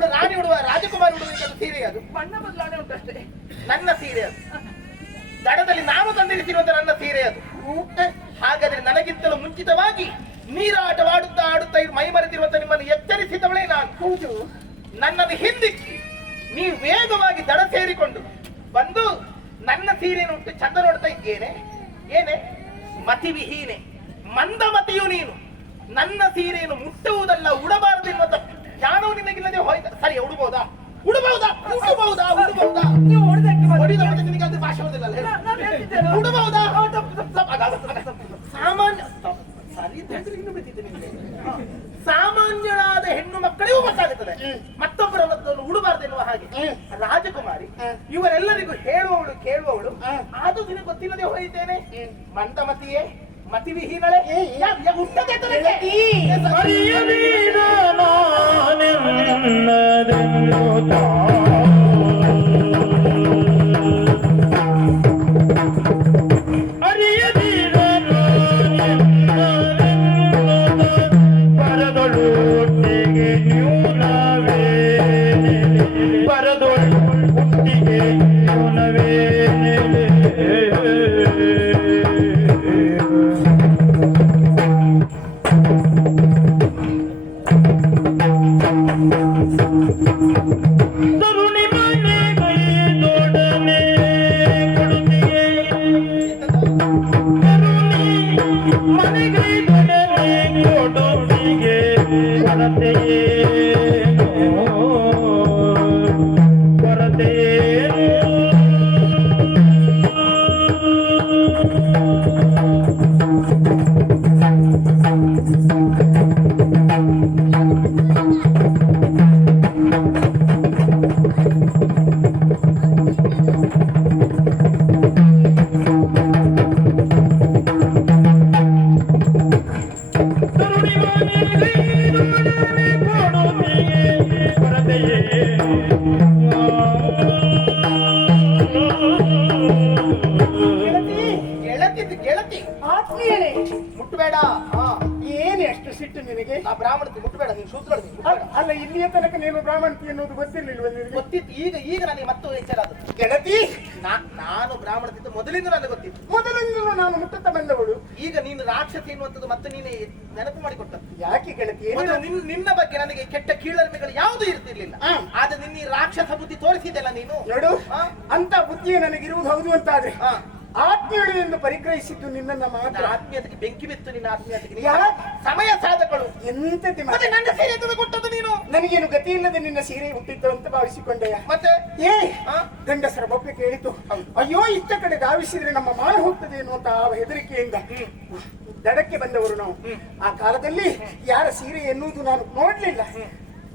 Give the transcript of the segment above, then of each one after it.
ಅವಳು ರಾಣಿ ಉಡುವ ರಾಜಕುಮಾರಿ ಉಡುವ ಸೀರೆ ಅದು ಬಣ್ಣ ಬದಲಾವಣೆ ಉಂಟಷ್ಟೇ. ನನ್ನ ಸೀರೆ ಅದು. ದಡದಲ್ಲಿ ನಾನು ತಂದಿರಿಸಿರುವಂತ ನನ್ನ ಸೀರೆ ಅದು. ಹಾಗಾದ್ರೆ ನನಗಿಂತಲೂ ಮುಂಚಿತವಾಗಿ ನೀರಾಟವಾಡುತ್ತಾ ಆಡುತ್ತಾ ಮೈ ಮರೆತಿರುವಂತ ನಿಮ್ಮನ್ನು ಎಚ್ಚರಿಸಿದವಳೇ ನಾನು. ಹೌದು. ನನ್ನನ್ನು ಹಿಂದಿಕ್ಕಿ ನೀವು ವೇಗವಾಗಿ ದಡ ಸೇರಿಕೊಂಡು ಬಂದು ನನ್ನ ಸೀರೆಯನ್ನು ಉಂಟು ಚಂದ ನೋಡ್ತಾ ಇದ್ದೇನೆ. ಏನೇ ಮತಿವಿಹೀನೆ, ಮಂದಮತಿಯು ನೀನು. ನನ್ನ ಸೀರೆಯನ್ನು ಮುಟ್ಟುವುದಲ್ಲ, ಉಡಬಾರದು ಎನ್ನುವಂತ ಜ್ಞಾನವು ನಿನಗಿಲ್ಲದೆ ಹೋಯ್ತ. ಸರಿ, ಉಡಬಹುದಾ ಉಡಬಹುದಾ ಉಡಬಹುದಾ ಉಡಬಹುದಾ? ನೀವು ಹೊಡಿದ ಮತ್ತೆ ನಿನಗೆ ಅದು ಭಾಷೆ ಬರೋದಿಲ್ಲ. ಉಡಬಹುದಾ? ಸಾಮಾನ್ಯ ಸರಿ ಇನ್ನು ಬಿಟ್ಟಿದ್ದೆ ನಿಮಗೆ. ಸಾಮಾನ್ಯಳಾದ ಹೆಣ್ಣು ಮಕ್ಕಳಿಗೂ ಗೊತ್ತಾಗುತ್ತದೆ ಮತ್ತೊಬ್ಬರನ್ನು ಉಡಬಾರದು ಎನ್ನುವ ಹಾಗೆ. ರಾಜಕುಮಾರಿ ಇವರೆಲ್ಲರಿಗೂ ಹೇಳುವವಳು ಕೇಳುವವಳು, ಅದು ನಿನಗೆ ಗೊತ್ತಿಲ್ಲದೆ ಹೋಯಿದ್ದೇನೆ. ಮಂದಮತಿಯೇ, ಮತಿವಿಹೀನಳೆ, ಹುಟ್ಟದೆ ಮುಟ್ಟಬೇಡ. ಏನು ಎಷ್ಟು ಸಿಟ್ಟು ನಿನಗೆ? ಆ ಬ್ರಾಹ್ಮಣತಿ ಮುಟ್ಟಬೇಡ, ನೀನು ಶೂದ್ರ. ಅಲ್ಲ, ಇಲ್ಲಿಯ ತನಕ ನೀನು ಬ್ರಾಹ್ಮಣತಿ ಎನ್ನುವುದು ಗೊತ್ತಿರ್ಲಿಲ್ವ ನಿನಗೆ? ಗೊತ್ತಿತ್ತು. ಈಗ ನನಗೆ ಮತ್ತೆ ಎಚ್ಚರ ಆದದ್ದು. ಗೆಳತಿ, ನಾನು ಬ್ರಾಹ್ಮಣತಿ ಮೊದಲಿಂದ ನನಗೆ ಗೊತ್ತಿತ್ತು. ಮೊದಲಿಂದಲೂ ನಾನು ಮುಟ್ಟುತ್ತಾ ಬಂದವಳು. ಈಗ ನೀನು ರಾಕ್ಷಸಿ ಎನ್ನುವಂಥದ್ದು ಮತ್ತೆ ನೀನು ನೆನಪು ಮಾಡಿಕೊಟ್ಟದ್ದು. ಯಾಕೆ ಗೆಳತಿ? ನಿನ್ನ ಬಗ್ಗೆ ನನಗೆ ಕೆಟ್ಟ ಕೀಳರಿಮೆಗಳು ಯಾವುದು ಇರ್ತಿರ್ಲಿಲ್ಲ. ಆದ್ರೆ ನಿನ್ನ ರಾಕ್ಷಸ ಬುದ್ಧಿ ತೋರಿಸಿದೆಲ್ಲ ನೀನು. ನೋಡು, ಅಂತ ಬುದ್ಧಿ ನನಗಿರುವುದು ಹೌದು ಅಂತಾದ್ರೆ ಆತ್ಮೀಯಳು ಎಂದು ಪರಿಗ್ರಹಿಸಿದ್ದು ನಿನ್ನನ್ನ ಮಾತ್ರ. ಆತ್ಮೀಯತೆಗೆ ಬೆಂಕಿ ಬಿತ್ತು. ನಿನ್ನ ಆತ್ಮೀಯತೆಗೆ ಸಮಯ ಸಾಧಕಳು ಎಂತತಿ ನನ್ನ ಸೀರೆ ಕೊಟ್ಟದ್ದು ನೀನು. ನನಗೇನು ಗತಿ ಇಲ್ಲದೆ ನಿನ್ನ ಸೀರೆ ಹುಟ್ಟಿದ್ದು ಅಂತ ಭಾವಿಸಿಕೊಂಡೆ. ಮತ್ತೆ ಗಂಡಸರ ಬೊಬ್ಬೆ ಕೇಳಿತು, ಅಯ್ಯೋ ಇಷ್ಟ ಕಡೆ ಧಾವಿಸಿದ್ರೆ ನಮ್ಮ ಮಾನ ಹೋಗ್ತದೆ ಎನ್ನುವಂತ ಹೆದರಿಕೆಯಿಂದ ದಡಕ್ಕೆ ಬಂದವರು ನಾವು. ಆ ಕಾಲದಲ್ಲಿ ಯಾರ ಸೀರೆ ಎನ್ನುವುದು ನಾನು ನೋಡ್ಲಿಲ್ಲ.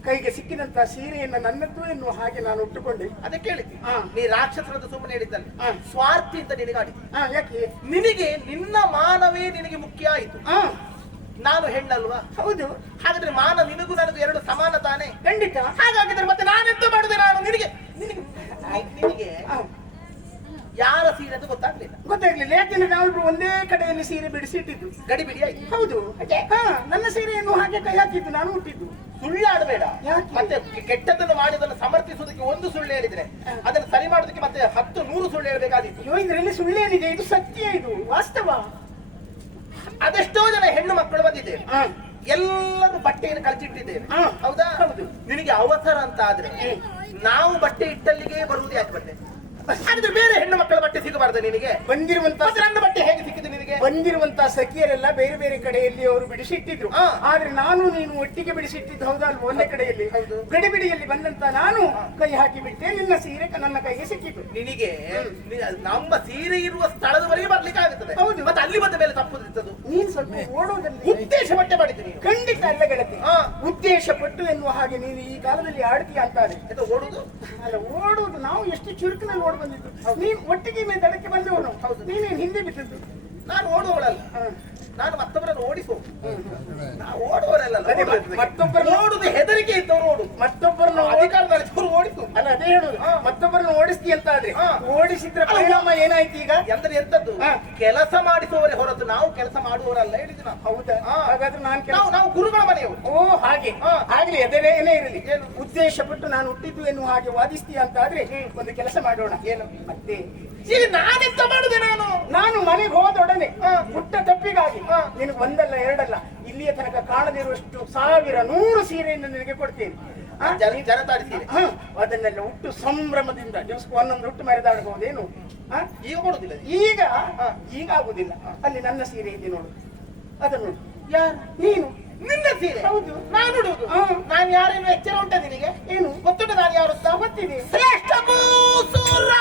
ಕೈಗೆ ಸಿಕ್ಕಿದಂತ ಸೀರೆಯನ್ನ ನನ್ನದ್ದು ಎನ್ನುವ ಹಾಗೆ ನಾನು ಉಟ್ಟುಕೊಂಡೆ. ಅದಕ್ಕೆ ಹೇಳಿದ್ದೆ ನೀ ರಾಕ್ಷಸರದ್ದು ಸುಮ್ಮನೆ ಹೇಳಿದ್ದಲ್ಲ, ಸ್ವಾರ್ಥಿ ಅಂತ ನಿನಗಾಡಿ. ಯಾಕೆ? ನಿನಗೆ ನಿನ್ನ ಮಾನವೇ ನಿನಗೆ ಮುಖ್ಯ ಆಯಿತು. ನಾನು ಹೆಣ್ಣಲ್ವಾ? ಹೌದು. ಹಾಗಾದ್ರೆ ಮಾನ ನಿನಗೂ ನನಗೂ ಎರಡು ಸಮಾನ ತಾನೆ? ಖಂಡಿತ. ಹಾಗಾಗಿದ್ರೆ ಮತ್ತೆ ನಾನೆಂತ ಮಾಡುದೆ? ನಾನು ನಿನಗೆ ನಿನಗೆ ಯಾರ ಸೀರೆ ಅಂತ ಗೊತ್ತಾಗ್ಲಿಲ್ಲ. ಯಾಕೆಂದ್ರೆ ನಾವಿಬ್ರು ಒಂದೇ ಕಡೆಯಲ್ಲಿ ಸೀರೆ ಬಿಡಿಸಿಟ್ಟಿದ್ದು. ಗಡಿಬಿಡಿ ಆಯ್ತು. ಹೌದು. ನನ್ನ ಸೀರೆಯನ್ನು ಹಾಗೆ ಕೈ ಹಾಕಿದ್ದು ನಾನು ಹುಟ್ಟಿದ್ದು. ಸುಳ್ಳಾಡಬೇಡ. ಮತ್ತೆ ಕೆಟ್ಟದನ್ನು ಮಾಡಿದನ್ನು ಸಮರ್ಥಿಸುವುದಕ್ಕೆ ಒಂದು ಸುಳ್ಳು ಹೇಳಿದ್ರೆ ಅದನ್ನು ಸರಿ ಮಾಡೋದಕ್ಕೆ ಮತ್ತೆ 10-100 ಸುಳ್ಳು ಹೇಳಬೇಕಾದಿತ್ತು. ಇದರಲ್ಲಿ ಸುಳ್ಳೇನಿದೆ? ಇದು ಸತ್ಯ, ಇದು ವಾಸ್ತವ. ಅದೆಷ್ಟೋ ಜನ ಹೆಣ್ಣು ಮಕ್ಕಳು ಬಂದಿದ್ದೇವೆ, ಎಲ್ಲರೂ ಬಟ್ಟೆಯನ್ನು ಕಳಚಿಟ್ಟಿದ್ದೇವೆ. ಹೌದಾ? ಹೌದು. ನಿನಗೆ ಅವಸರ ಅಂತ ಆದ್ರೆ ನಾವು ಬಟ್ಟೆ ಇಟ್ಟಲ್ಲಿಗೆ ಬರುವುದು ಯಾಕೆ ಬಟ್ಟೆ? ಹಾಗಾದ್ರೆ ಬೇರೆ ಹೆಣ್ಣು ಮಕ್ಕಳ ಬಟ್ಟೆ ಸಿಗಬಾರ್ದು ನಿನಗೆ? ನನ್ನ ಬಟ್ಟೆ ಹೇಗೆ ಸಿಕ್ಕಿದೆ ನಿನಗೆ? ಬಂದಿರುವಂತಹ ಸಖಿಯರೆಲ್ಲ ಬೇರೆ ಬೇರೆ ಕಡೆಯಲ್ಲಿ ಅವರು ಬಿಡಿಸಿಟ್ಟಿದ್ರು. ಆದ್ರೆ ನಾನು ನೀನು ಒಟ್ಟಿಗೆ ಬಿಡಿಸಿಟ್ಟಿದ್ದು ಹೌದಲ್ವ? ಒಂದೇ ಕಡೆಯಲ್ಲಿ ಗಡಿಬಿಡಿಯಲ್ಲಿ ಬಂದಂತ ನಾನು ಕೈ ಹಾಕಿ ಬಿಟ್ಟೆ. ನಿನ್ನ ಸೀರೆ ನನ್ನ ಕೈಗೆ ಸಿಕ್ಕಿತು. ನಿನಗೆ ನಮ್ಮ ಸೀರೆ ಇರುವ ಸ್ಥಳದವರೆಗೆ ಬರ್ಲಿಕ್ಕೆ ಆಗುತ್ತದೆ. ಹೌದು. ಮತ್ತೆ ಅಲ್ಲಿ ಬಂದ ಮೇಲೆ ತಪ್ಪುದಿರ್ತದು. ನೀನು ಸ್ವಲ್ಪ ಓಡೋದಲ್ಲಿ ಉದ್ದೇಶ ಪಟ್ಟೆ ಮಾಡಿದ್ದೀನಿ. ಖಂಡಿತ ಅಲ್ಲ ಗೆಳತಿ. ಉದ್ದೇಶ ಪಟ್ಟು ಎನ್ನುವ ಹಾಗೆ ನೀನು ಈ ಕಾಲದಲ್ಲಿ ಆಡ್ತೀಯ ಅಂತಾರೆ. ಓಡುದು ಅಲ್ಲ, ಓಡುವುದು ನಾವು ಎಷ್ಟು ಚುರುಕಿನಲ್ಲಿ ಓಡ್ ಬಂದಿದ್ದು. ನೀನು ಒಟ್ಟಿಗೆ ಮೇಲೆ ದಡಕ್ಕೆ ಬಂದವನು. ನೀನೇನು ಹಿಂದೆ ಬಿದ್ದದ್ದು. ನಾನು ಓಡುವವಳಲ್ಲ, ನಾನು ಮತ್ತೊಬ್ಬರನ್ನು ಓಡಿಸುವ. ನಾವು ಓಡುವವರಲ್ಲ, ಮತ್ತೊಬ್ಬರು ಓಡುದು ಹೆದರಿಕೆ ಇದ್ದವರು ಓಡು. ಮತ್ತೊಬ್ಬರನ್ನು ಅಧಿಕಾರದವರು ಓಡಿಸು. ಅಲ್ಲ ಅದೇ ಹೇಳುದು. ಮತ್ತೊಬ್ಬರನ್ನು ಓಡಿಸ್ತಿ ಅಂತ ಆದ್ರೆ ಹಾ. ಓಡಿಸಿದ್ರ ಪರಿಣಾಮ ಏನಾಯ್ತು ಈಗ? ಅಂದ್ರೆ ಎಂತದ್ದು ಹಾ. ಕೆಲಸ ಮಾಡಿಸುವವರೇ ಹೊರತು ನಾವು ಕೆಲಸ ಮಾಡುವವರಲ್ಲ ಹೇಳಿದ್ದು ನಾವು. ಹೌದಾ? ಹಾ. ಹಾಗಾದ್ರೆ ನಾನು ನಾವು ಗುರುಗಳ ಮನೆಯವರು. ಓ ಹಾಗೆ. ಹಾ. ಆಗ್ಲಿ ಎದುರೇ ಏನೇ ಇರಲಿ, ಏನು? ಉದ್ದೇಶ ಪಟ್ಟು ನಾನು ಹುಟ್ಟಿದ್ದು ಎನ್ನುವ ಹಾಗೆ ವಾದಿಸ್ತೀಯ ಅಂತ ಆದ್ರೆ ಒಂದು ಕೆಲಸ ಮಾಡೋಣ. ಏನು? ಮತ್ತೆ ಈಗ ನಾನೆಂತ ಮಾಡುದೆ ನಾನು ಮನೆಗೆ ಹೋದೊಡನೆ ಪುಟ್ಟ ತಪ್ಪಿಗಾಗಿ ನಿನಗೆ ಒಂದಲ್ಲ ಎರಡಲ್ಲ ಇಲ್ಲಿಯ ತನಕ ಕಾಣದಿರುವಷ್ಟು 100 ಸೀರೆಯನ್ನು ನಿನಗೆ ಕೊಡ್ತೇನೆ. ಜನತಾಡಿ ಸೀರೆ ಅದನ್ನೆಲ್ಲ ಹುಟ್ಟು ಸಂಭ್ರಮದಿಂದ ದಿವಸಕ್ಕೆ ಒಂದೊಂದು ಹುಟ್ಟು ಮೆರೆದಾಡಬಹುದೇನು? ಈಗ ಕೊಡುದಿಲ್ಲ. ಈಗ ಆಗುದಿಲ್ಲ. ಅಲ್ಲಿ ನನ್ನ ಸೀರೆ ಇದೆ ನೋಡು, ಅದನ್ನು ನೋಡು. ಯಾರು? ನೀನು. ನಿನ್ನ ಸೀರೆ? ಹೌದು. ನಾನು ಉಡುವುದು. ನಾನು ಯಾರೇನು ಎಚ್ಚರ ಉಂಟ ನಿನಗೆ? ಏನು ಗೊತ್ತುಂಟ ನಾನು ಯಾರು ಅಂತ? ಗೊತ್ತಿದೆ. ಶ್ರೇಷ್ಠ ಭೂಸುರ.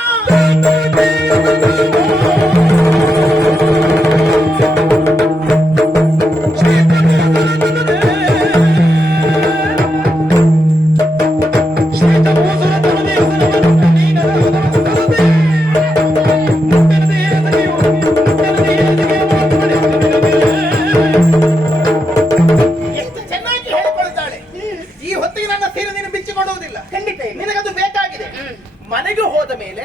ಎಷ್ಟು ಚೆನ್ನಾಗಿ ಹೇಳಿಕೊಳ್ಳುತ್ತಾಳೆ. ಈ ಹೊತ್ತಿಗೆ ನನ್ನ ಸೀರೆ ನೀನು ಬಿಚ್ಚಿಕೊಡುವುದಿಲ್ಲ. ಖಂಡಿತ ಇಲ್ಲ. ನಿನಗದು ಬೇಕಾಗಿದೆ. ಮನೆಗೆ ಹೋದ ಮೇಲೆ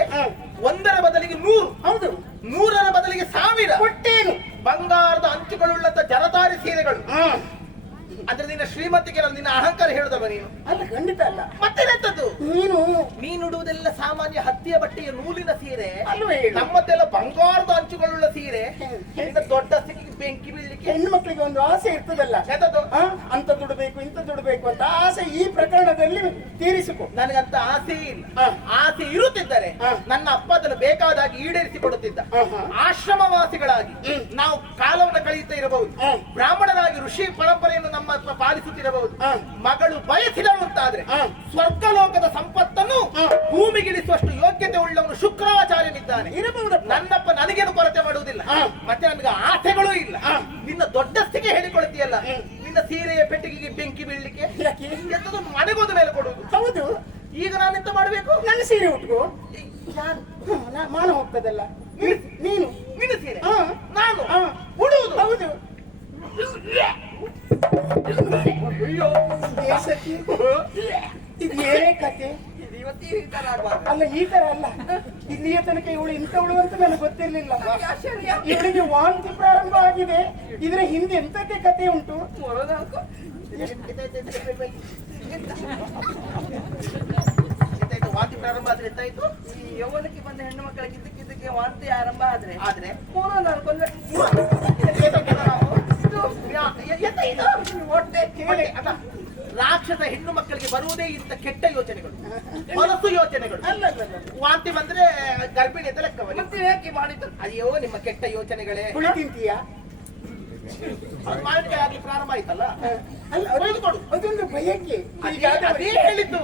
1ರ ಬದಲಿಗೆ 100, ಹೌದು, 100ರ ಬದಲಿಗೆ 1000 ಕೊಟ್ಟೇನು. ಬಂಗಾರದ ಅಂಚುಗಳುಳ್ಳಂತ ಜರತಾರಿ ಸೀರೆಗಳು. ಅಂದ್ರೆ ನಿನ್ನ ಶ್ರೀಮತಿಗೆ ನಿನ್ನ ಅಹಂಕಾರ ಹೇಳುದವ ನೀನು? ಅಲ್ಲ, ಖಂಡಿತ ಅಲ್ಲ. ಮತ್ತೆಂತದ್ದು? ನೀನು ಉಡುವುದೆಲ್ಲ ಸಾಮಾನ್ಯ ಹತ್ತಿಯ ಬಟ್ಟೆಯ ನೂಲಿನ ಸೀರೆ. ಅಲ್ವೇ? ನಮ್ಮದೆಲ್ಲ ಬಂಗಾರದ ಅಂಚುಗಳುಳ್ಳ ಸೀರೆ. ದೊಡ್ಡ ಸ್ಥಿತಿಗೆ ಬೆಂಕಿ ಬೀಳಲಿಕ್ಕೆ ಹೆಣ್ಣು ಮಕ್ಕಳಿಗೆ ಒಂದು ಆಸೆ ಇರ್ತದಲ್ಲ, ಎಂತದ್ದು? ಅಂತ ದುಡಬೇಕು ಇಂತ ದುಡಬೇಕು ಅಂತ ಆಸೆ ಈ ಪ್ರಕರಣದಲ್ಲಿ ತೀರಿಸಿಕೊ. ನನಗಂತ ಆಸೆ ಇಲ್ಲ. ಆಸೆ ಇರುತ್ತಿದ್ದರೆ ನನ್ನ ಅಪ್ಪ ಅದನ್ನು ಬೇಕಾದಾಗಿ ಈಡೇರಿಸಿ ಕೊಡುತ್ತಿದ್ದ. ಆಶ್ರಮವಾಸಿಗಳಾಗಿ ನಾವು ಕಾಲವನ್ನು ಕಳೆಯುತ್ತಾ ಇರಬಹುದು. ಬ್ರಾಹ್ಮಣರಾಗಿ ಋಷಿ ಪರಂಪರೆಯನ್ನು ನಮ್ಮ ಪಾಲಿಸುತ್ತಿರಬಹುದು. ಮಗಳು ಬಯಸಿದಳು ಅಂತಾದ್ರೆ ಸ್ವರ್ಗಲೋಕದ ಸಂಪತ್ತನ್ನು ಭೂಮಿಗಿಳಿಸುವಷ್ಟು ಯೋಗ್ಯತೆ ಉಳ್ಳವನು ಶುಕ್ರಾಚಾರ್ಯನಿದ್ದಾನೆ ಇರಬಹುದು. ನನ್ನಪ್ಪ ನನಗೇನು ಕೊರತೆ ಮಾಡುವುದಿಲ್ಲ, ಮತ್ತೆ ನನಗೆ ಆಸೆಗಳೂ ಇಲ್ಲ. ನಿನ್ನ ದೊಡ್ಡಸ್ತಿಗೆ ಹೇಳಿಕೊಳ್ತೀಯಲ್ಲ, ನಿನ್ನ ಸೀರೆಯ ಪೆಟ್ಟಿಗೆಗೆ ಬೆಂಕಿ ಬೀಳಲಿಕ್ಕೆ ಎಂತದ್ದು ಮನೆಗೋದ ಮೇಲೆ ಕೊಡುವುದು. ಹೌದು. ಈಗ ನಾನೆಂತ ಮಾಡಬೇಕು? ನನ್ನ ಸೀರೆ ಉಟ್ಕೋ. ಮಾನ ಹೋಗ್ತದಲ್ಲ. ನೀನು ನಿನ್ನ ಸೀರೆ ನಾನು ಉಡುವುದು. ಹೌದು. ಅಯ್ಯೋ ದೇಶಕ್ಕೆ ಇದು ಏನೇ ಕತೆ? ಅಲ್ಲ, ಈ ತರ ಅಲ್ಲ. ಇಲ್ಲಿಯ ತನಕ ಇವಳು ಇಂಥವಳು ಅಂತ ನನಗೆ ಗೊತ್ತಿರ್ಲಿಲ್ಲ. ಇವಳಿಗೆ ವಾಂತಿ ಪ್ರಾರಂಭ ಆಗಿದೆ. ಇದರ ಹಿಂದೆ ಎಂತಕ್ಕೆ ಕತೆ ಉಂಟು? ವಾಂತಿ ಪ್ರಾರಂಭ ಆದ್ರೆ ಎಂತಾಯ್ತು? ಈ ಯೌವನಕ್ಕೆ ಬಂದ ಹೆಣ್ಣು ಮಕ್ಕಳಿಗೆ ಇದಕ್ಕೆ ವಾಂತಿ ಆರಂಭ ಆದ್ರೆ ಆದ್ರೆ ರಾಕ್ಷಸ ಹೆಣ್ಣು ಮಕ್ಕಳಿಗೆ ಬರುವುದೇ ಇಂಥ ಕೆಟ್ಟ ಯೋಚನೆಗಳು, ಹೊಲಸು ಯೋಚನೆಗಳು. ವಾಂತಿ ಬಂದ್ರೆ ಗರ್ಭಿಣಿ ಅಂತ ಲೆಕ್ಕವ. ಮತ್ತೆ ಯಾಕೆ ಮಾಡಿದ್ದು? ಅಯ್ಯೋ ನಿಮ್ಮ ಕೆಟ್ಟ ಯೋಚನೆಗಳೇ. ಹುಳಿ ತಿಂತೀಯಾ? ಮಾಲಿನ್ಯ ಆಗಿ ಪ್ರಾರಂಭ ಆಯ್ತಲ್ಲ, ಅಲ್ಲ, ಅದೊಂದು ಬಯಕೆ. ಅದೇ ಹೇಳಿದ್ದು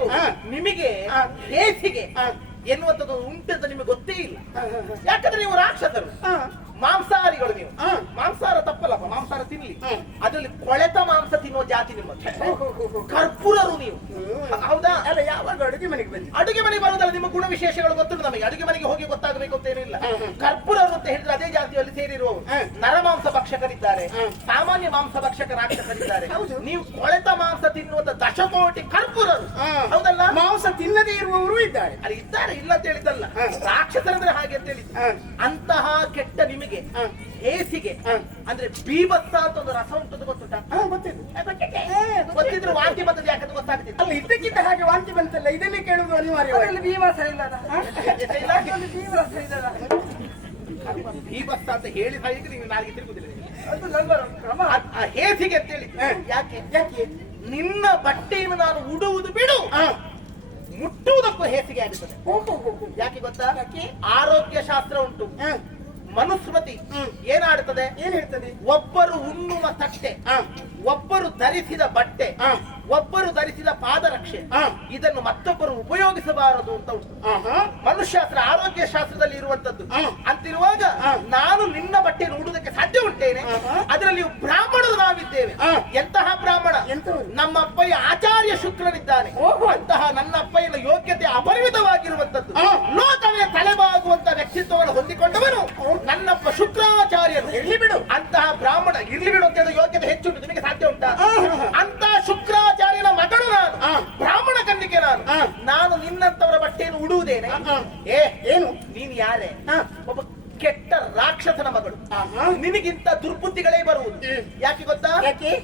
ನಿಮಗೆ. ಹೇಸಿಗೆ ಎನ್ನುವಂಥದ್ದು ಉಂಟಂತ ನಿಮಗೆ ಗೊತ್ತೇ ಇಲ್ಲ. ಯಾಕಂದ್ರೆ ನೀವು ರಾಕ್ಷಸರು, ಮಾಂಸಾಹಾರಿಗಳು. ನೀವು ಮಾಂಸಾಹಾರ ತಪ್ಪಲ್ಲಪ್ಪ, ಮಾಂಸಾಹಾರ ತಿನ್ಲಿ. ಅದರಲ್ಲಿ ಕೊಳೆತ ಮಾಂಸ ತಿನ್ನುವ ಜಾತಿ ನಿಮ್ಮದು. ಕರ್ಪೂರರು ನೀವು, ಹೌದಾ? ಅಲ್ಲ, ಯಾವಾಗ ಅಡುಗೆ ಮನೆಗೆ ಬನ್ನಿ. ಅಡುಗೆ ಮನೆಗೆ ಬರುವುದಲ್ಲ, ನಿಮ್ಮ ಗುಣ ವಿಶೇಷಗಳು ಗೊತ್ತುಂಟು ನಮಗೆ. ಅಡುಗೆ ಮನೆಗೆ ಹೋಗಿ ಗೊತ್ತಾಗಬೇಕು ಅಂತ ಏನಿಲ್ಲ. ಕರ್ಪೂರರು ಅಂತ ಹೇಳಿದ್ರೆ ಅದೇ ಜಾತಿಯಲ್ಲಿ ಸೇರಿರುವವರು. ನರಮಾಂಸ ಭಕ್ಷಕರಿದ್ದಾರೆ, ಸಾಮಾನ್ಯ ಮಾಂಸ ಭಕ್ಷಕ ರಾಕ್ಷಸರಿದ್ದಾರೆ. ನೀವು ಕೊಳೆತ ಮಾಂಸ ತಿನ್ನುವಂತ ದಶಕೋಟಿ ಕರ್ಪೂರರು, ಹೌದಲ್ಲ? ಮಾಂಸ ತಿನ್ನದೇ ಇರುವವರು ಇದ್ದಾರೆ. ಅಲ್ಲಿ ಇದ್ದಾರೆ, ಇಲ್ಲ ಅಂತ ಹೇಳಿದ್ದಲ್ಲ. ರಾಕ್ಷಸರಂದ್ರೆ ಹಾಗೆ ಅಂತ ಹೇಳಿದ್ದು. ಅಂತಹ ಕೆಟ್ಟ ನಿಮಗೆ ಹೇಸಿಗೆ ಅಂದ್ರೆ ಬೀಭತ್ಸ ಅಂತ ಒಂದು ರಸ ಉಂಟು, ಗೊತ್ತುಂಟಾ? ಗೊತ್ತಿದ್ರು ವಾಂತಿ ಬಂದದ್ದು ಯಾಕಂತ ಗೊತ್ತಾಗ್ತಿತ್ತು. ಅಲ್ಲ, ಇದ್ದಕ್ಕಿದ್ದ ಹಾಗೆ ವಾಂತಿ ಬಂತಲ್ಲ, ಇದನ್ನೇ ಕೇಳುವುದು ಅನಿವಾರ್ಯ. ಭೀಮಸ ಇಲ್ಲದ ಬೀಭತ್ಸ ಅಂತ ಹೇಳಿ ಸಾಯಿಗೆ ನೀವು ನಾಲ್ಗೆ ತಿರುಗುದಿಲ್ಲ. ಅದು ನನ್ನ ಕ್ರಮ. ಹೇಸಿಗೆ ಅಂತ ಹೇಳಿ. ಯಾಕೆ ನಿನ್ನ ಬಟ್ಟೆಯನ್ನು ನಾನು ಉಡುವುದು ಬಿಡು, ಮುಟ್ಟುವುದಕ್ಕೂ ಹೇಸಿಗೆ ಆಗುತ್ತದೆ. ಯಾಕೆ ಗೊತ್ತಾ? ಆರೋಗ್ಯ ಶಾಸ್ತ್ರ ಉಂಟು, ಮನುಸ್ಮೃತಿ ಏನಾಡುತ್ತದೆ? ಏನ್ ಹೇಳ್ತದೆ? ಒಬ್ಬರು ಉಣ್ಣುವ ತಟ್ಟೆ, ಒಬ್ಬರು ಧರಿಸಿದ ಬಟ್ಟೆ, ಒಬ್ಬರು ಧರಿಸಿದ ಪಾದರಕ್ಷೆ, ಇದನ್ನು ಮತ್ತೊಬ್ಬರು ಉಪಯೋಗಿಸಬಾರದು ಅಂತ ಉಂಟು. ಮನುಷ್ಯಶಾಸ್ತ್ರ, ಆರೋಗ್ಯ ಶಾಸ್ತ್ರದಲ್ಲಿ ಇರುವಂತದ್ದು. ಅಂತಿರುವಾಗ ನಾನು ನಿನ್ನ ಬಟ್ಟೆಯನ್ನು ಉಡುವುದಕ್ಕೆ ಸಾಧ್ಯ ಉಂಟೇನೆ? ಅದರಲ್ಲಿ ಬ್ರಾಹ್ಮಣರು ನಾವಿದ್ದೇವೆ. ಎಂತಹ ಬ್ರಾಹ್ಮಣ? ನಮ್ಮ ಅಪ್ಪಯ್ಯ ಆಚಾರ್ಯ ಶುಕ್ರನಿದ್ದಾನೆ. ಅಂತಹ ನನ್ನ ಅಪ್ಪಯ್ಯನ ಯೋಗ್ಯತೆ ಅಪರಿಮಿತವಾಗಿರುವಂತದ್ದು, ಲೋಕವೇ ತಲೆಬಾಗುವಂತ ವ್ಯಕ್ತಿತ್ವವನ್ನು ಹೊಂದಿಕೊಂಡವನು ನನ್ನಪ್ಪ ಶುಕ್ರಾಚಾರ್ಯರು. ಇರ್ಲಿ ಬಿಡು, ಅಂತಹ ಬ್ರಾಹ್ಮಣ ಇರ್ಲಿ ಬಿಡು ಅಂತ ಯೋಗ್ಯತೆ ಹೆಚ್ಚುಂಟು, ನಿಮಗೆ ಸಾಧ್ಯ ಉಂಟಾ? ಅಂತ ಶುಕ್ರಾಚಾರ್ಯನ ಮಗಳು ನಾನು, ಬ್ರಾಹ್ಮಣ ಕನ್ನಿಕೆ ನಾನು. ನಾನು ನಿನ್ನಂತವರ ಬಟ್ಟೆ ಹೇಳುವುದೇನೆ ಹ. ಏ ಏನು? ನೀನ್ ಯಾರೇ? ಹ. ಒಬ್ಬ ಕೆಟ್ಟ ರಾಕ್ಷಸನ ಮಗಳು. ಆಹಾ. ನಿನಗಿಂತ ದುರ್ಬುದ್ಧಿಗಳೇ ಬರುವುದು. ಯಾಕೆ ಗೊತ್ತಾ? ಯಾಕೆ?